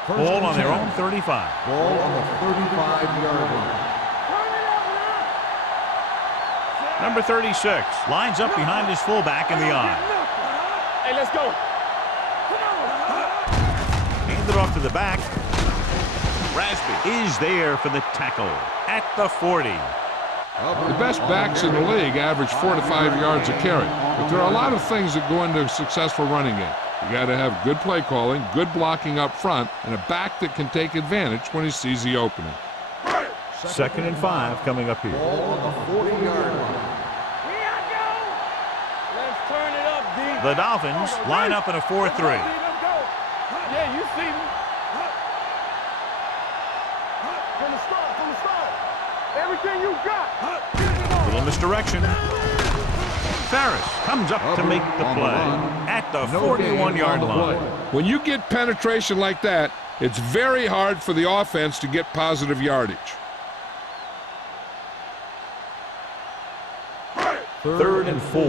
Ball on their own 35. Ball on the 35-yard line. Number 36 lines up behind his fullback in the eye. Hey, let's go. Handed off to the back. Rasby is there for the tackle at the 40. The best backs in the league average 4 to 5 yards a carry, but there are a lot of things that go into a successful running game. You got to have good play calling, good blocking up front, and a back that can take advantage when he sees the opening. 2nd and 5 coming up here. Ball on the 40-yard line. Let's turn it up, D. The Dolphins line up in a 4-3. Let's go. Yeah, you see me. From the start. Everything you got. Little misdirection. Ferris comes up to make the play at the 41-yard line. When you get penetration like that, it's very hard for the offense to get positive yardage. 3rd and 4.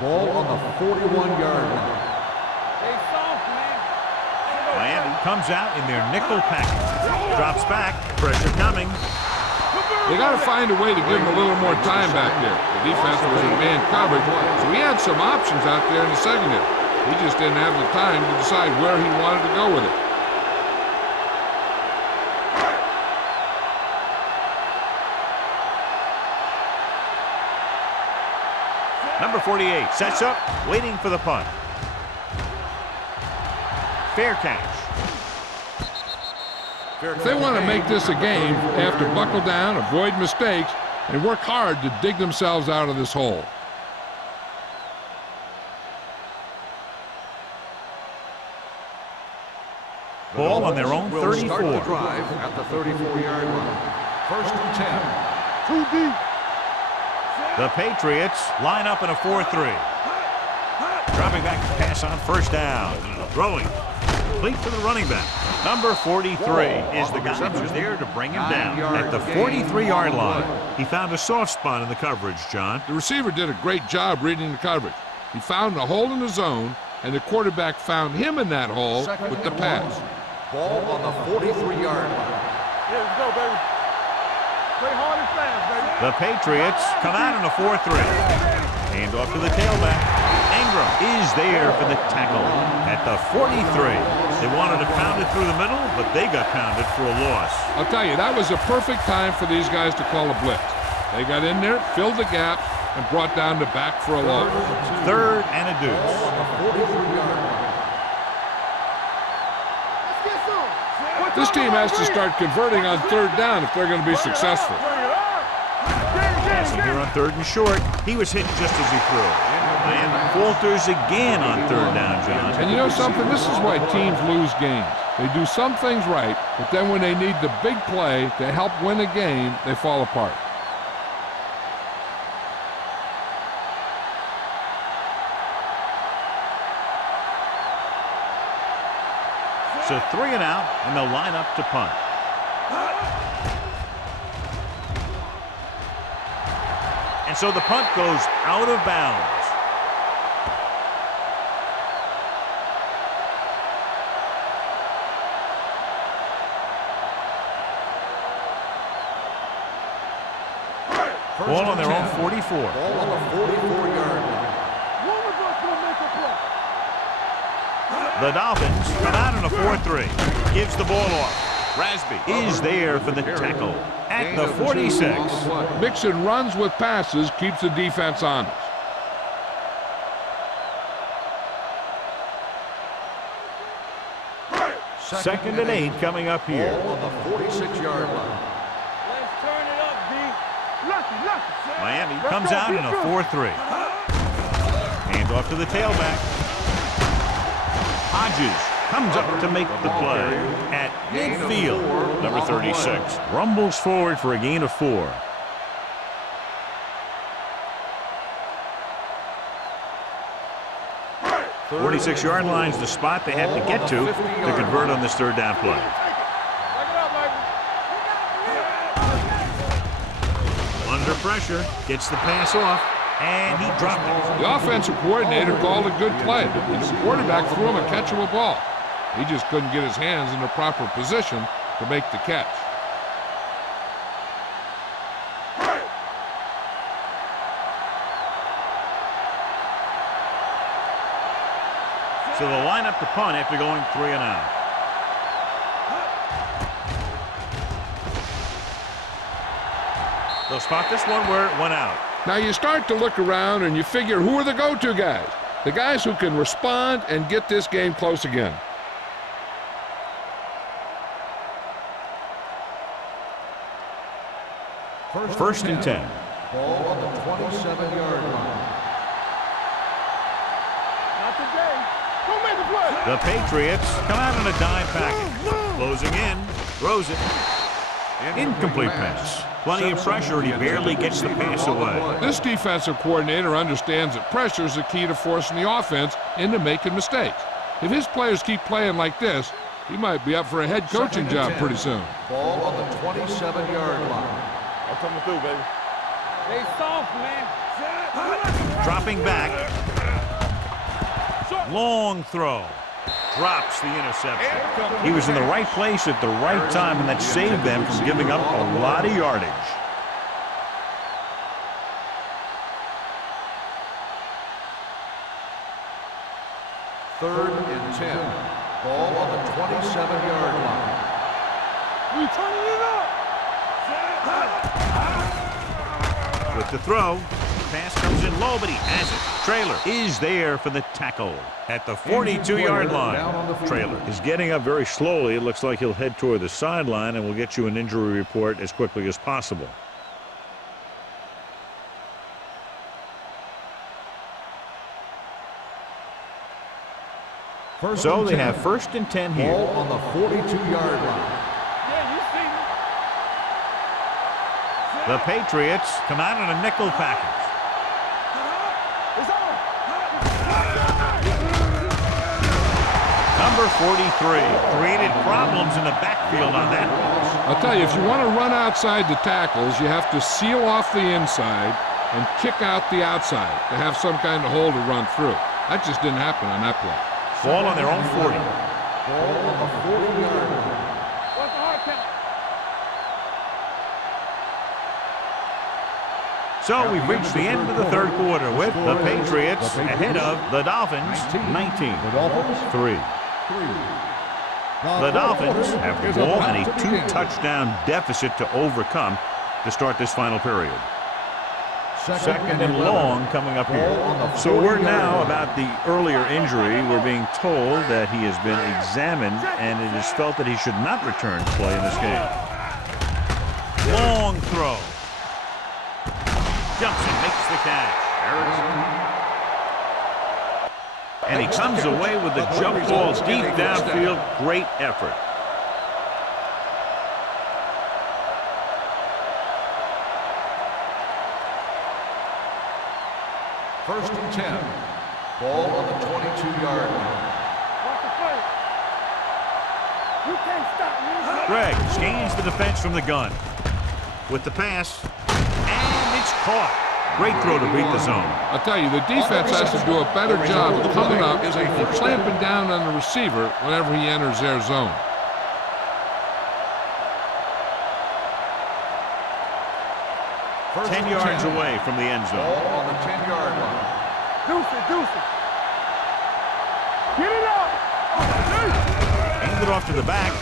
Ball on the 41-yard line. Stay soft, man. Miami comes out in their nickel package. Drops back. Pressure coming. They got to find a way to give him a little more time back there. The defense was in man coverage, so he had some options out there in the secondary. He just didn't have the time to decide where he wanted to go with it. Number 48 sets up, waiting for the punt. Fair catch. If they want to make this a game, they have to buckle down, avoid mistakes, and work hard to dig themselves out of this hole. Ball on their own Will start the 34. drive at the 34-yard line. 1st and 10. 2 deep. The Patriots line up in a 4-3. Dropping back to pass on 1st down. Throwing. Complete to the running back. Number 43 is the guy who's there to bring him down at the 43-yard line. He found a soft spot in the coverage, John. The receiver did a great job reading the coverage. He found a hole in the zone, and the quarterback found him in that hole with the pass. Ball on the 43-yard line. Yeah, let's go, baby. Play hard and fast, baby. The Patriots come out in a 4-3. Hand off to the tailback. Ingram is there for the tackle at the 43. They wanted to pound it through the middle, but they got pounded for a loss. I'll tell you, that was a perfect time for these guys to call a blitz. They got in there, filled the gap, and brought down the back for a loss. 3rd and a deuce. 43-yard line. This team has to start converting on 3rd down if they're going to be successful. Passing here on 3rd and short. He was hit just as he threw. And falters again on 3rd down, John. And you know something? This is why teams lose games. They do some things right, but then when they need the big play to help win a game, they fall apart. So 3 and out, and they'll line up to punt. And so the punt goes out of bounds. Ball on their own 44. Ball on the 44-yard line. One of us will make a play. The Dolphins come out in a 4-3. Gives the ball off. Rasby is there for the tackle at the 46. Mixon runs with passes, keeps the defense honest. Second and 8 coming up here. Ball on the 46-yard line. Let's turn it up, D. Lucky. Miami comes out in a 4-3. Hand off to the tailback. Hodges comes up to make the play at midfield. Number 36 rumbles forward for a gain of 4. 46-yard line's the spot they have to get to convert on this third down play. Under pressure, gets the pass off, and he dropped it. The offensive coordinator called a good play, and the quarterback threw him a catchable ball. He just couldn't get his hands in the proper position to make the catch. So they'll line up the punt after going 3 and out. They'll spot this one where it went out. Now you start to look around and you figure, who are the go-to guys? The guys who can respond and get this game close again. First and 10. Ball on the 27-yard line. Not today. Don't make a play. The Patriots come out on a dime package. Closing in, throws it. Incomplete pass. Plenty of pressure, and he barely gets the pass away. This defensive coordinator understands that pressure is the key to forcing the offense into making mistakes. If his players keep playing like this, he might be up for a head coaching job pretty soon. Ball on the 27-yard line. I'm coming through, baby. Stay soft, man. Dropping back. Long throw. Drops the interception. He was in the right place at the right time, and that saved them from giving up a lot of yardage. Third and 10. Ball on the 27-yard line. We turning it up. With the throw, the pass comes in low, but he has it. Traylor is there for the tackle at the 42-yard line. Traylor is getting up very slowly. It looks like he'll head toward the sideline, and we'll get you an injury report as quickly as possible. So they have first and 10 here. Ball on the 42-yard line. Yeah, you see me. The Patriots come out in a nickel package. It's on. Number 43 created problems in the backfield on that one. I'll tell you, if you want to run outside the tackles, you have to seal off the inside and kick out the outside to have some kind of hole to run through. That just didn't happen on that play. Ball on their own 40. Ball on the 40-yard line. What's the hard count? So we've reached the end of the third quarter with the Patriots ahead of the Dolphins 19-3. The Dolphins have the ball and a 2-touchdown deficit to overcome to start this final period. Second and long coming up here. So word now about the earlier injury. We're being told that he has been examined and it is felt that he should not return to play in this game. Long throw. Johnson makes the catch. And he comes away with the jump ball deep downfield. Great effort. First and 10. Ball on the 22-yard line. What's the play? You can't stop me. Greg gains the defense from the gun. With the pass, and it's caught. Great throw to beat the zone. I'll tell you, the defense has to do a better job of coming up and clamping down on the receiver whenever he enters their zone. First 10 and yards 10. away from the end zone. Ball on the 10-yard line. Deuce it. Get it up. Hands it off to the back.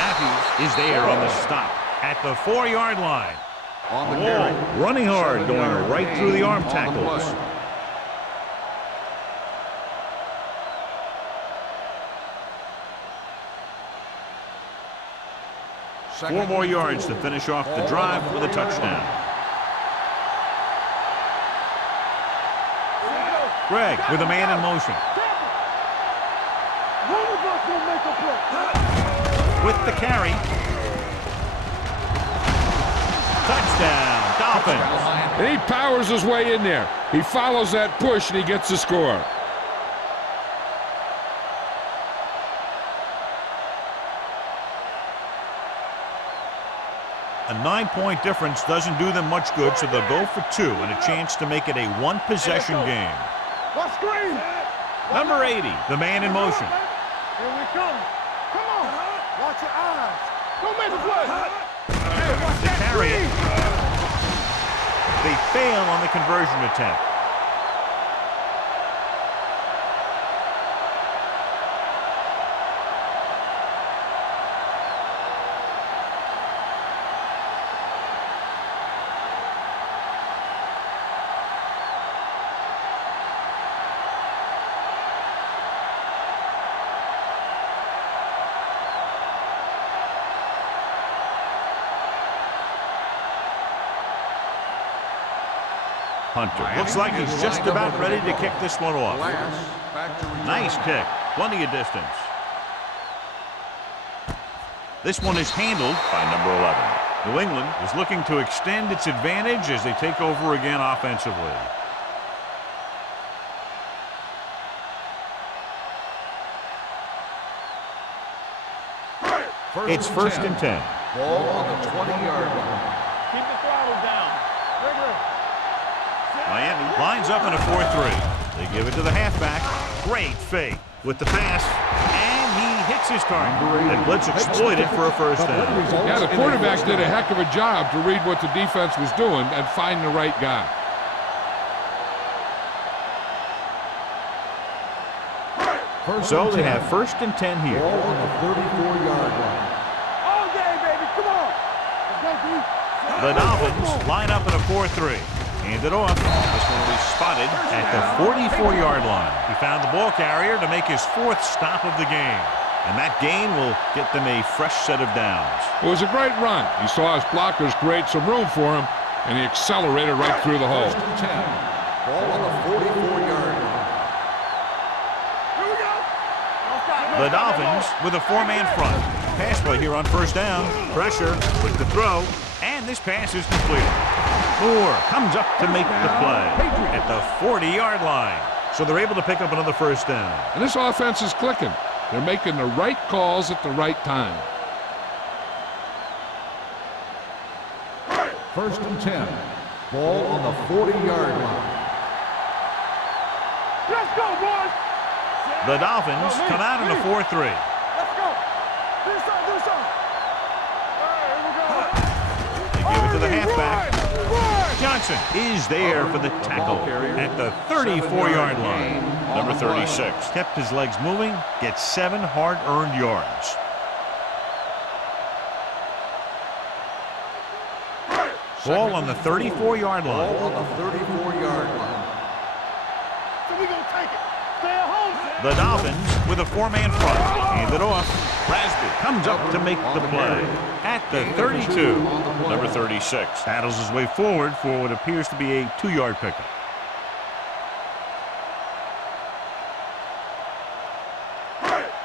Matthews is there on the stop at the 4-yard line. On the carry. Running hard, going 7-yard right through the arm gain on the tackles. play. Second 4 more and yards 4. to finish off the Ball drive on the with a 4-yard touchdown. line. Greg with a man in motion. One of us will make a play. With the carry. Touchdown, Dolphins. offense. And he powers his way in there. He follows that push, and he gets the score. A 9-point difference doesn't do them much good, so they'll go for 2 and a chance to make it a one-possession game. What screen? Number 80, the man in motion. Here we come. Come on. Watch your eyes. Don't make a play. Hey, watch They that carry it. screen. They fail on the conversion attempt. Hunter looks like he's just about ready to kick this one off. Nice kick. Plenty of distance. This one is handled by number 11. New England is looking to extend its advantage as they take over again offensively. It's first and 10. Ball on the 20-yard line. Keep the throttle down. Rigor. Miami lines up in a 4-3. They give it to the halfback. Great fake with the pass, and he hits his target. And blitz exploited for a first down. Yeah, the quarterback did a heck of a job to read what the defense was doing and find the right guy. So they have first and 10 here. Ball on the 34-yard line. All day, baby. Come on. Let's go, D. The Dolphins line up in a 4-3. Hand it off. This one will be spotted at the 44-yard line. He found the ball carrier to make his 4th stop of the game. And that gain will get them a fresh set of downs. It was a great run. He saw his blockers create some room for him, and he accelerated right through the hole. First and 10. Ball on the 44-yard line. Here we go. The Dolphins with a 4-man front. Pass play here on first down. Pressure with the throw. And this pass is completed. Moore comes up to make the play at the 40-yard line. So they're able to pick up another first down. And this offense is clicking. They're making the right calls at the right time. First and 10. Ball on the 40-yard line. Let's go, boys. The Dolphins come out in a 4-3. Let's go. Do something, do something. All right, here we go. They give it to the halfback. Johnson is there for the tackle at the 34-yard line. Number 36 kept his legs moving, gets 7 hard-earned yards. Ball on the 34-yard line. Ball on the 34-yard line. So we gonna take it. Stay at home. The Dolphins with a 4-man front. Hand it off. Rasby comes up to make the play at the 32. Number 36 battles his way forward for what appears to be a 2-yard pickup.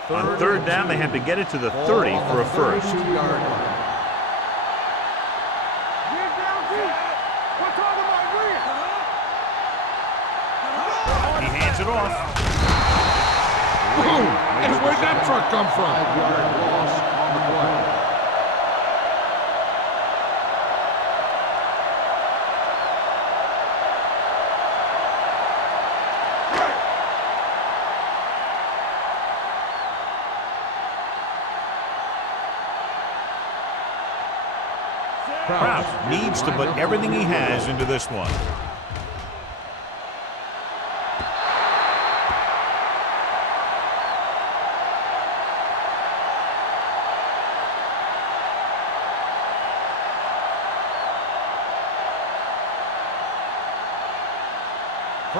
On third down, they have to get it to the 30 for a first. 32-yard line. Get down deep. We're talking about green. He hands it off. Boom! And where'd that truck come from? 5-yard loss on the play. Kraft needs to put everything he has into this one.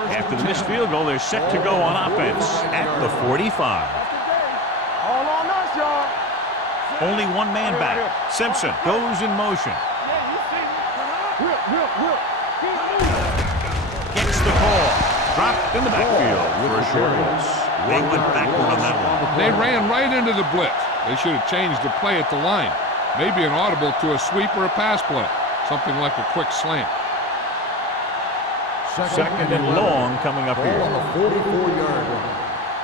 After the missed field goal, they're set to go on offense at the 45. All on us, y'all. Only one man back. Simpson goes in motion. Yeah, you see me. Whip. Keep moving. Gets the call. Dropped in the backfield for a short loss. They went backward on that one. They ran right into the blitz. They should have changed the play at the line. Maybe an audible to a sweep or a pass play. Something like a quick slant. Second and long coming up Ball here. on the 44-yard line.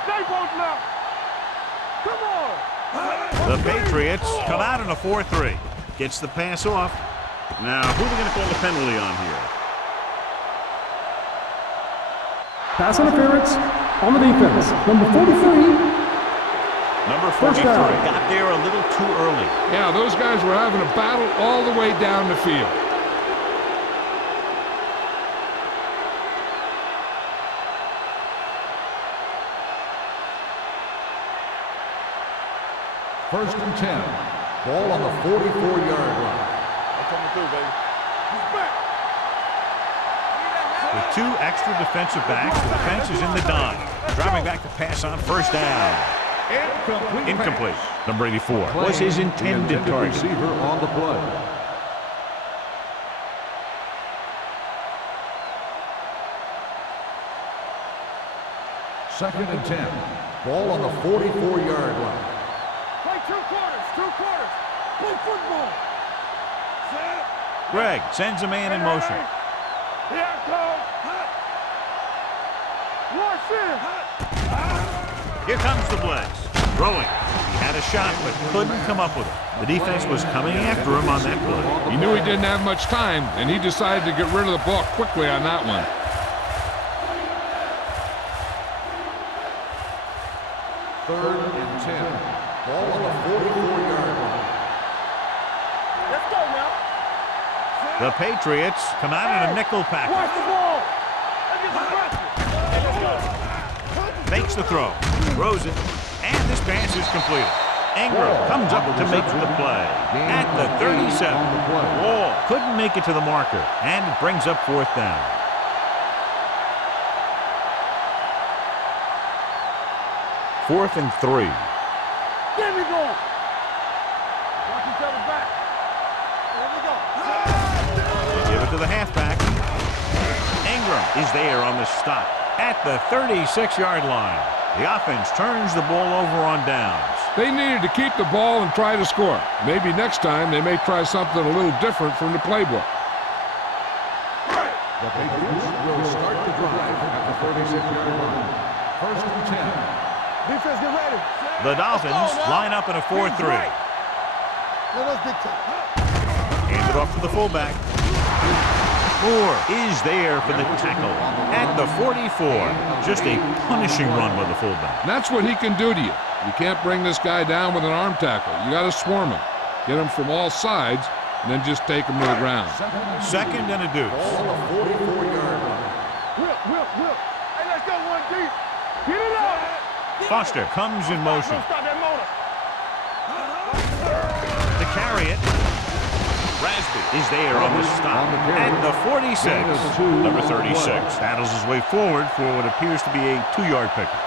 Stay both now. Come on. The Patriots come out in a 4-3. Gets the pass off. Now, who are they going to call the penalty on here? Pass interference on the defense. Number 43. Number First 43 down. got there a little too early. Yeah, those guys were having a battle all the way down the field. First and 10. Ball on the 44-yard line. I'm coming through, baby. He's back. With 2 extra defensive backs, the defense is in the dime. Driving back to pass on first down. Incomplete. Number 84 was his intended target. Receiver on the play. Second and 10. Ball on the 44-yard line. Play 2 quarters. 2 quarters. Play football. Set. Greg sends a man in motion. Here I come. Watch this. Here comes the blitz. Throwing. He had a shot, but couldn't come up with it. The defense was coming after him on that play. He knew he didn't have much time, and he decided to get rid of the ball quickly on that one. Third and 10. Ball on the 44-yard line. Let's go now. The Patriots come out in a nickel Watch package. the ball. Let's get some pressure. Hey, let's go. Fakes the throw. Throws it. And this pass is completed. Ingram comes up to make the play. At the 37. Wall couldn't make it to the marker. And it brings up 4th down. Fourth and 3. There we go. Watch each other back. There we go. They give it to the halfback. Ingram is there on the stop at the 36-yard line. The offense turns the ball over on downs. They needed to keep the ball and try to score. Maybe next time they may try something a little different from the playbook. The Patriots will start the drive at the 36-yard line. First and 10. Defense, get ready. The Dolphins line up in a 4-3. Let us big time. Hands it off to the fullback. Moore is there for the tackle at the 44. Just a punishing run by the fullback. And that's what he can do to you. You can't bring this guy down with an arm tackle. You got to swarm him. Get him from all sides, and then just take him to the ground. Second and a deuce. Ball on the 44-yard line. Whip. Hey, let's go one deep. Get it up. Foster comes in motion Don't stop that motor. to carry it. Rasby is there on the stop at the 46. Number 36 battles his way forward for what appears to be a 2-yard pickup.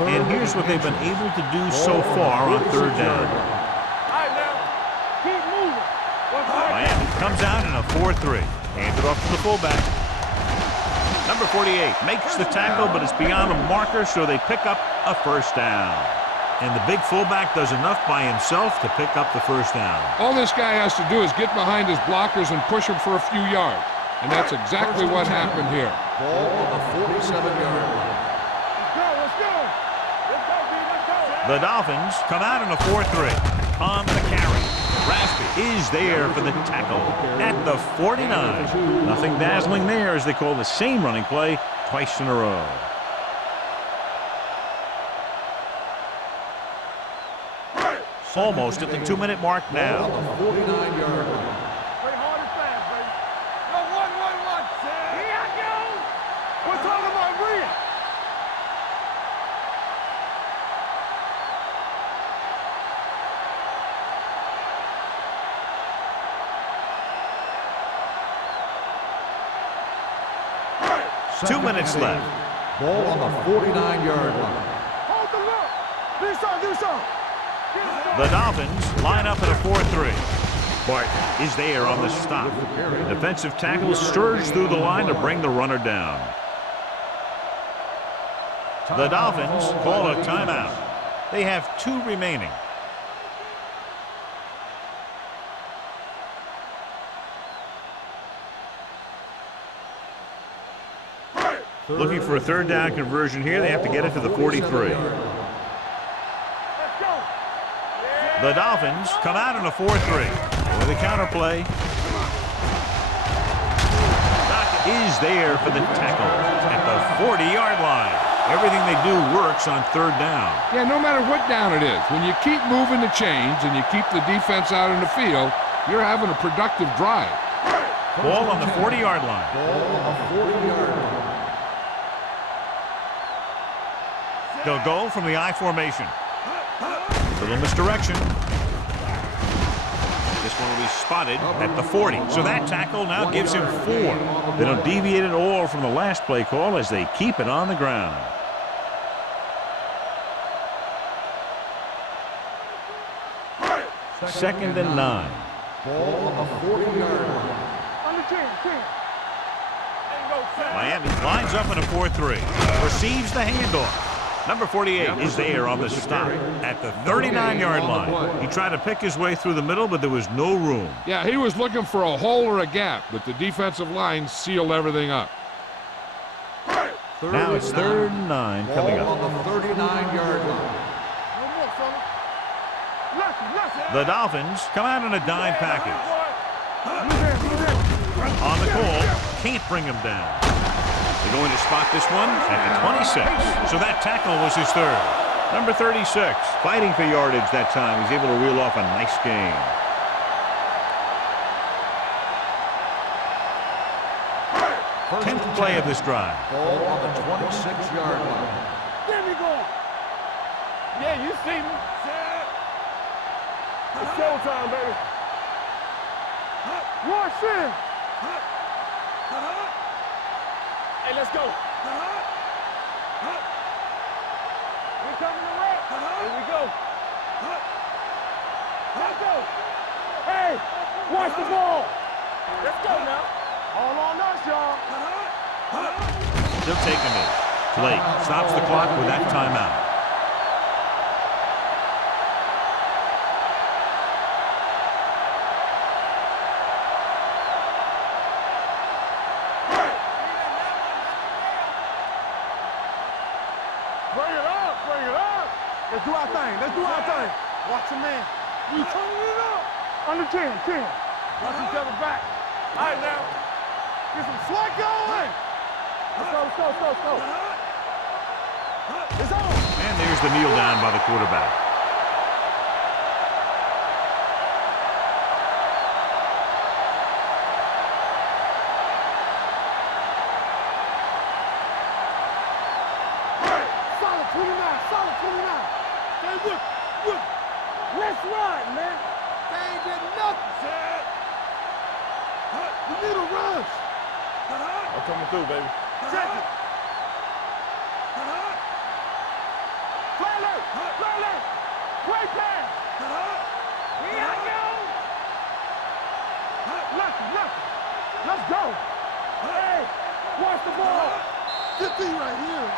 And here's what they've been able to do so far on 3rd down. All right, now. Keep moving. Miami comes out in a 4-3. Hands it off to the fullback. Number 48 makes the tackle, but it's beyond a marker, so they pick up a 1st down. And the big fullback does enough by himself to pick up the 1st down. All this guy has to do is get behind his blockers and push him for a few yards. And that's exactly what happened here. Ball on the 47-yard line. Let's go. Let's go, B. Let's go. The Dolphins come out in a 4-3. On the carry. Rasby is there for the tackle at the 49. Nothing dazzling there as they call the same running play twice in a row. Almost at the 2-minute mark now. 49-yard line. Play hard and fast, baby. Yo, one. Here I go. We're talking about real. Two minutes left. Ball on the 49-yard line. Hold the look. Do something. The Dolphins line up in a 4-3. Barton is there on the stop. The defensive tackle stirs through the line to bring the runner down. The Dolphins call a timeout. They have 2 remaining. Looking for a third down conversion here. They have to get it to the 43. Let's go. The Dolphins come out in a 4-3 with a counter play. Doc is there for the tackle at the 40-yard line. Everything they do works on third down. Yeah, no matter what down it is, when you keep moving the chains and you keep the defense out in the field, you're having a productive drive. Ball on the 40-yard line. They'll go from the I formation. Little misdirection. This one will be spotted at the 40. So that tackle now gives him 4. They don't deviate at all from the last play call as they keep it on the ground. Second and 9. Ball on the 40-yard line. Under 10. Ain't go set. Miami lines up in a 4-3. Receives the handoff. Number 48 is there on the stop at the 39-yard line. He tried to pick his way through the middle, but there was no room. Yeah, he was looking for a hole or a gap, but the defensive line sealed everything up. Now it's 3rd and 9 coming Ball up. on the 39-yard line. No more, fella. Left. The Dolphins come out in a dime package. Move there. On the call, can't bring him down. They're going to spot this one at the 26. So that tackle was his 3rd. Number 36, fighting for yardage that time. He's able to reel off a nice gain. Tenth play of this drive. Ball on the 26-yard line. Get me going. Yeah, you see me. It's showtime, baby. Rush in. Hey, let's go. We coming to wrap. Here we go. Let's go. Hey, watch the ball. Let's go now. All on us, y'all. They'll take him in. Blake stops the clock with that timeout. Bring it up. Let's do our thing. Watch the man. We turning it up. Under 10. Watch each other back. All right, now. Get some sweat going. Let's go. It's on. And there's the kneel down by the quarterback. Solid 29. Stay with. Let's ride, man. They ain't did nothing. We need a rush. I'm coming through, baby. Check it. Flare. Great pass. Here I go. Lucky. Let's go. Hey, watch the ball. Get these right here.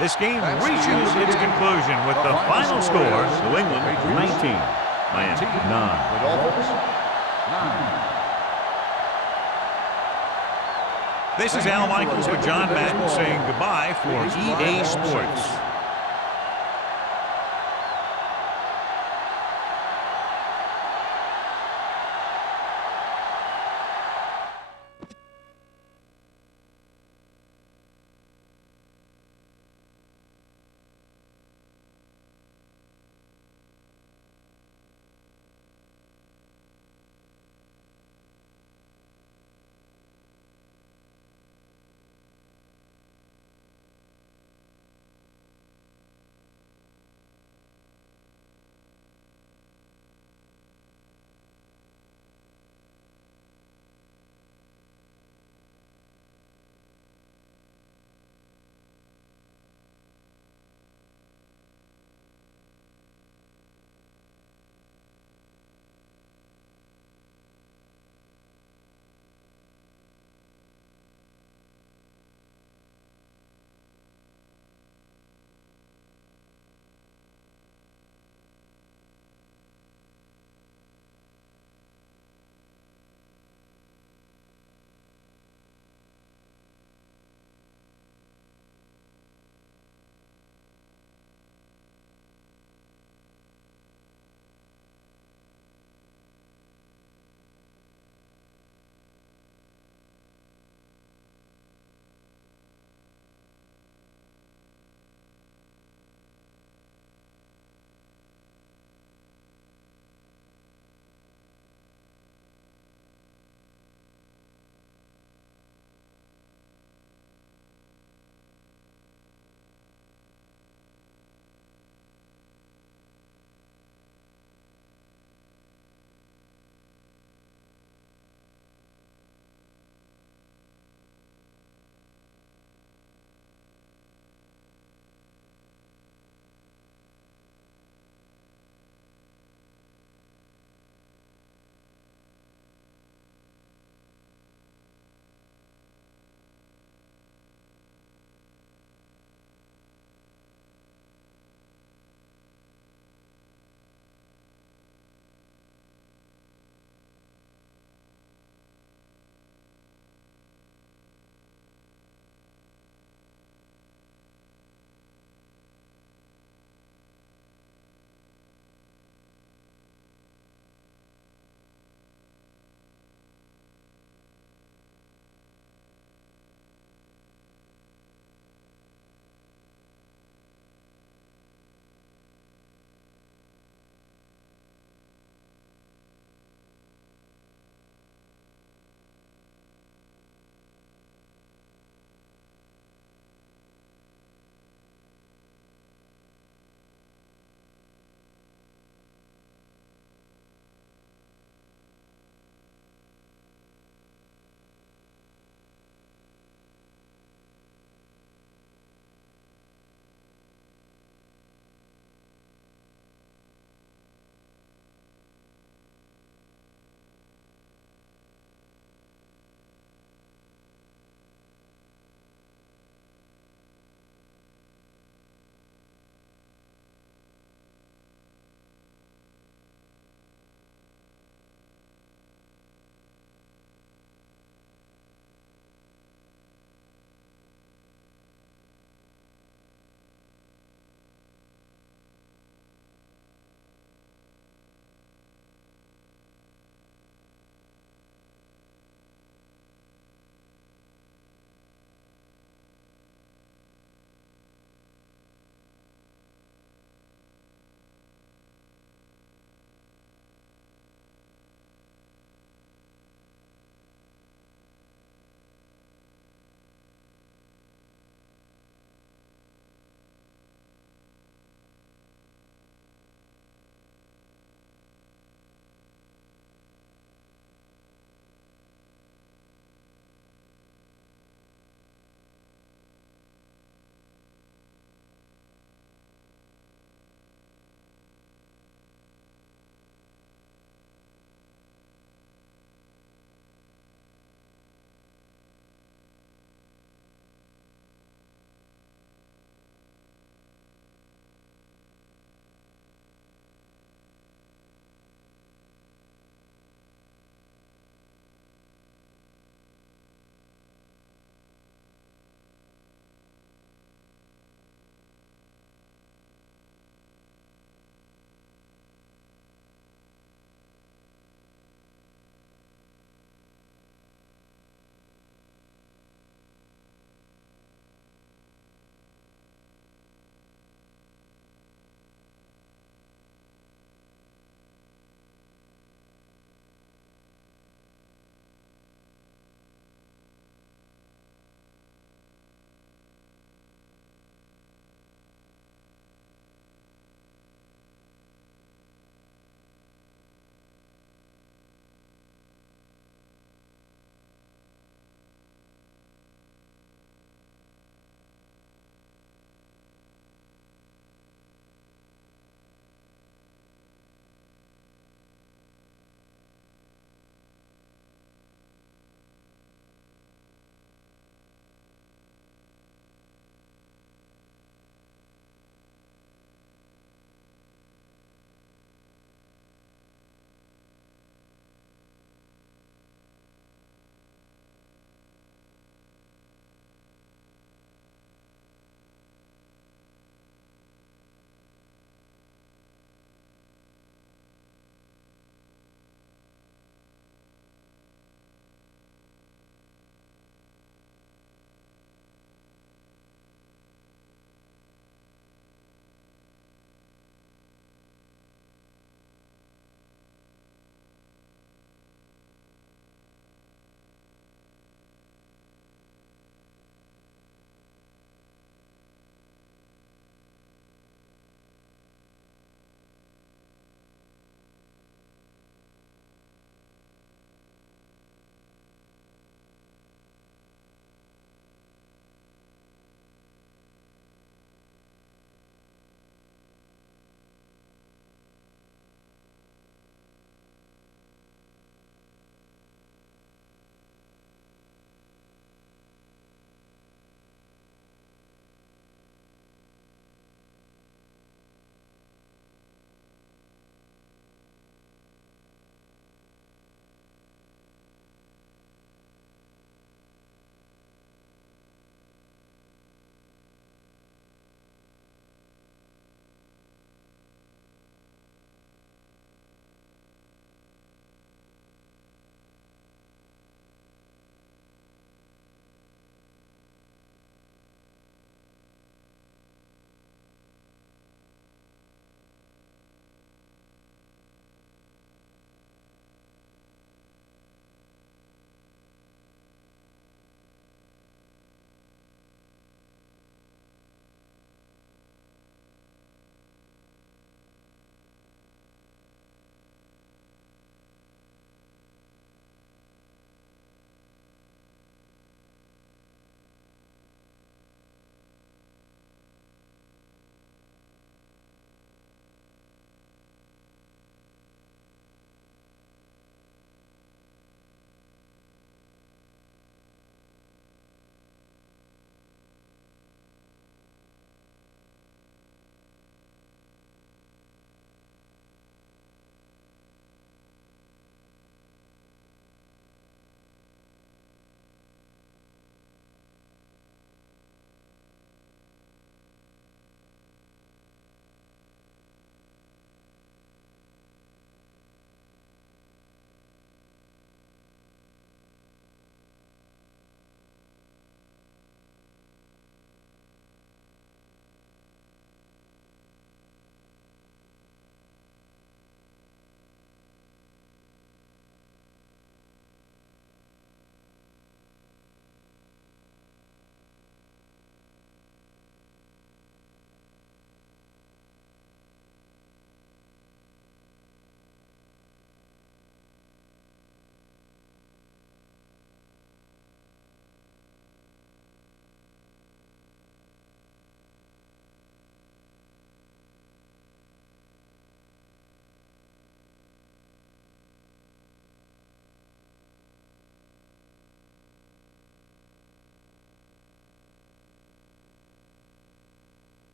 This game reaches its conclusion with the final score, New England 19, Miami 9. The Dolphins, 9. This is Al Michaels with John Madden saying goodbye for EA Sports.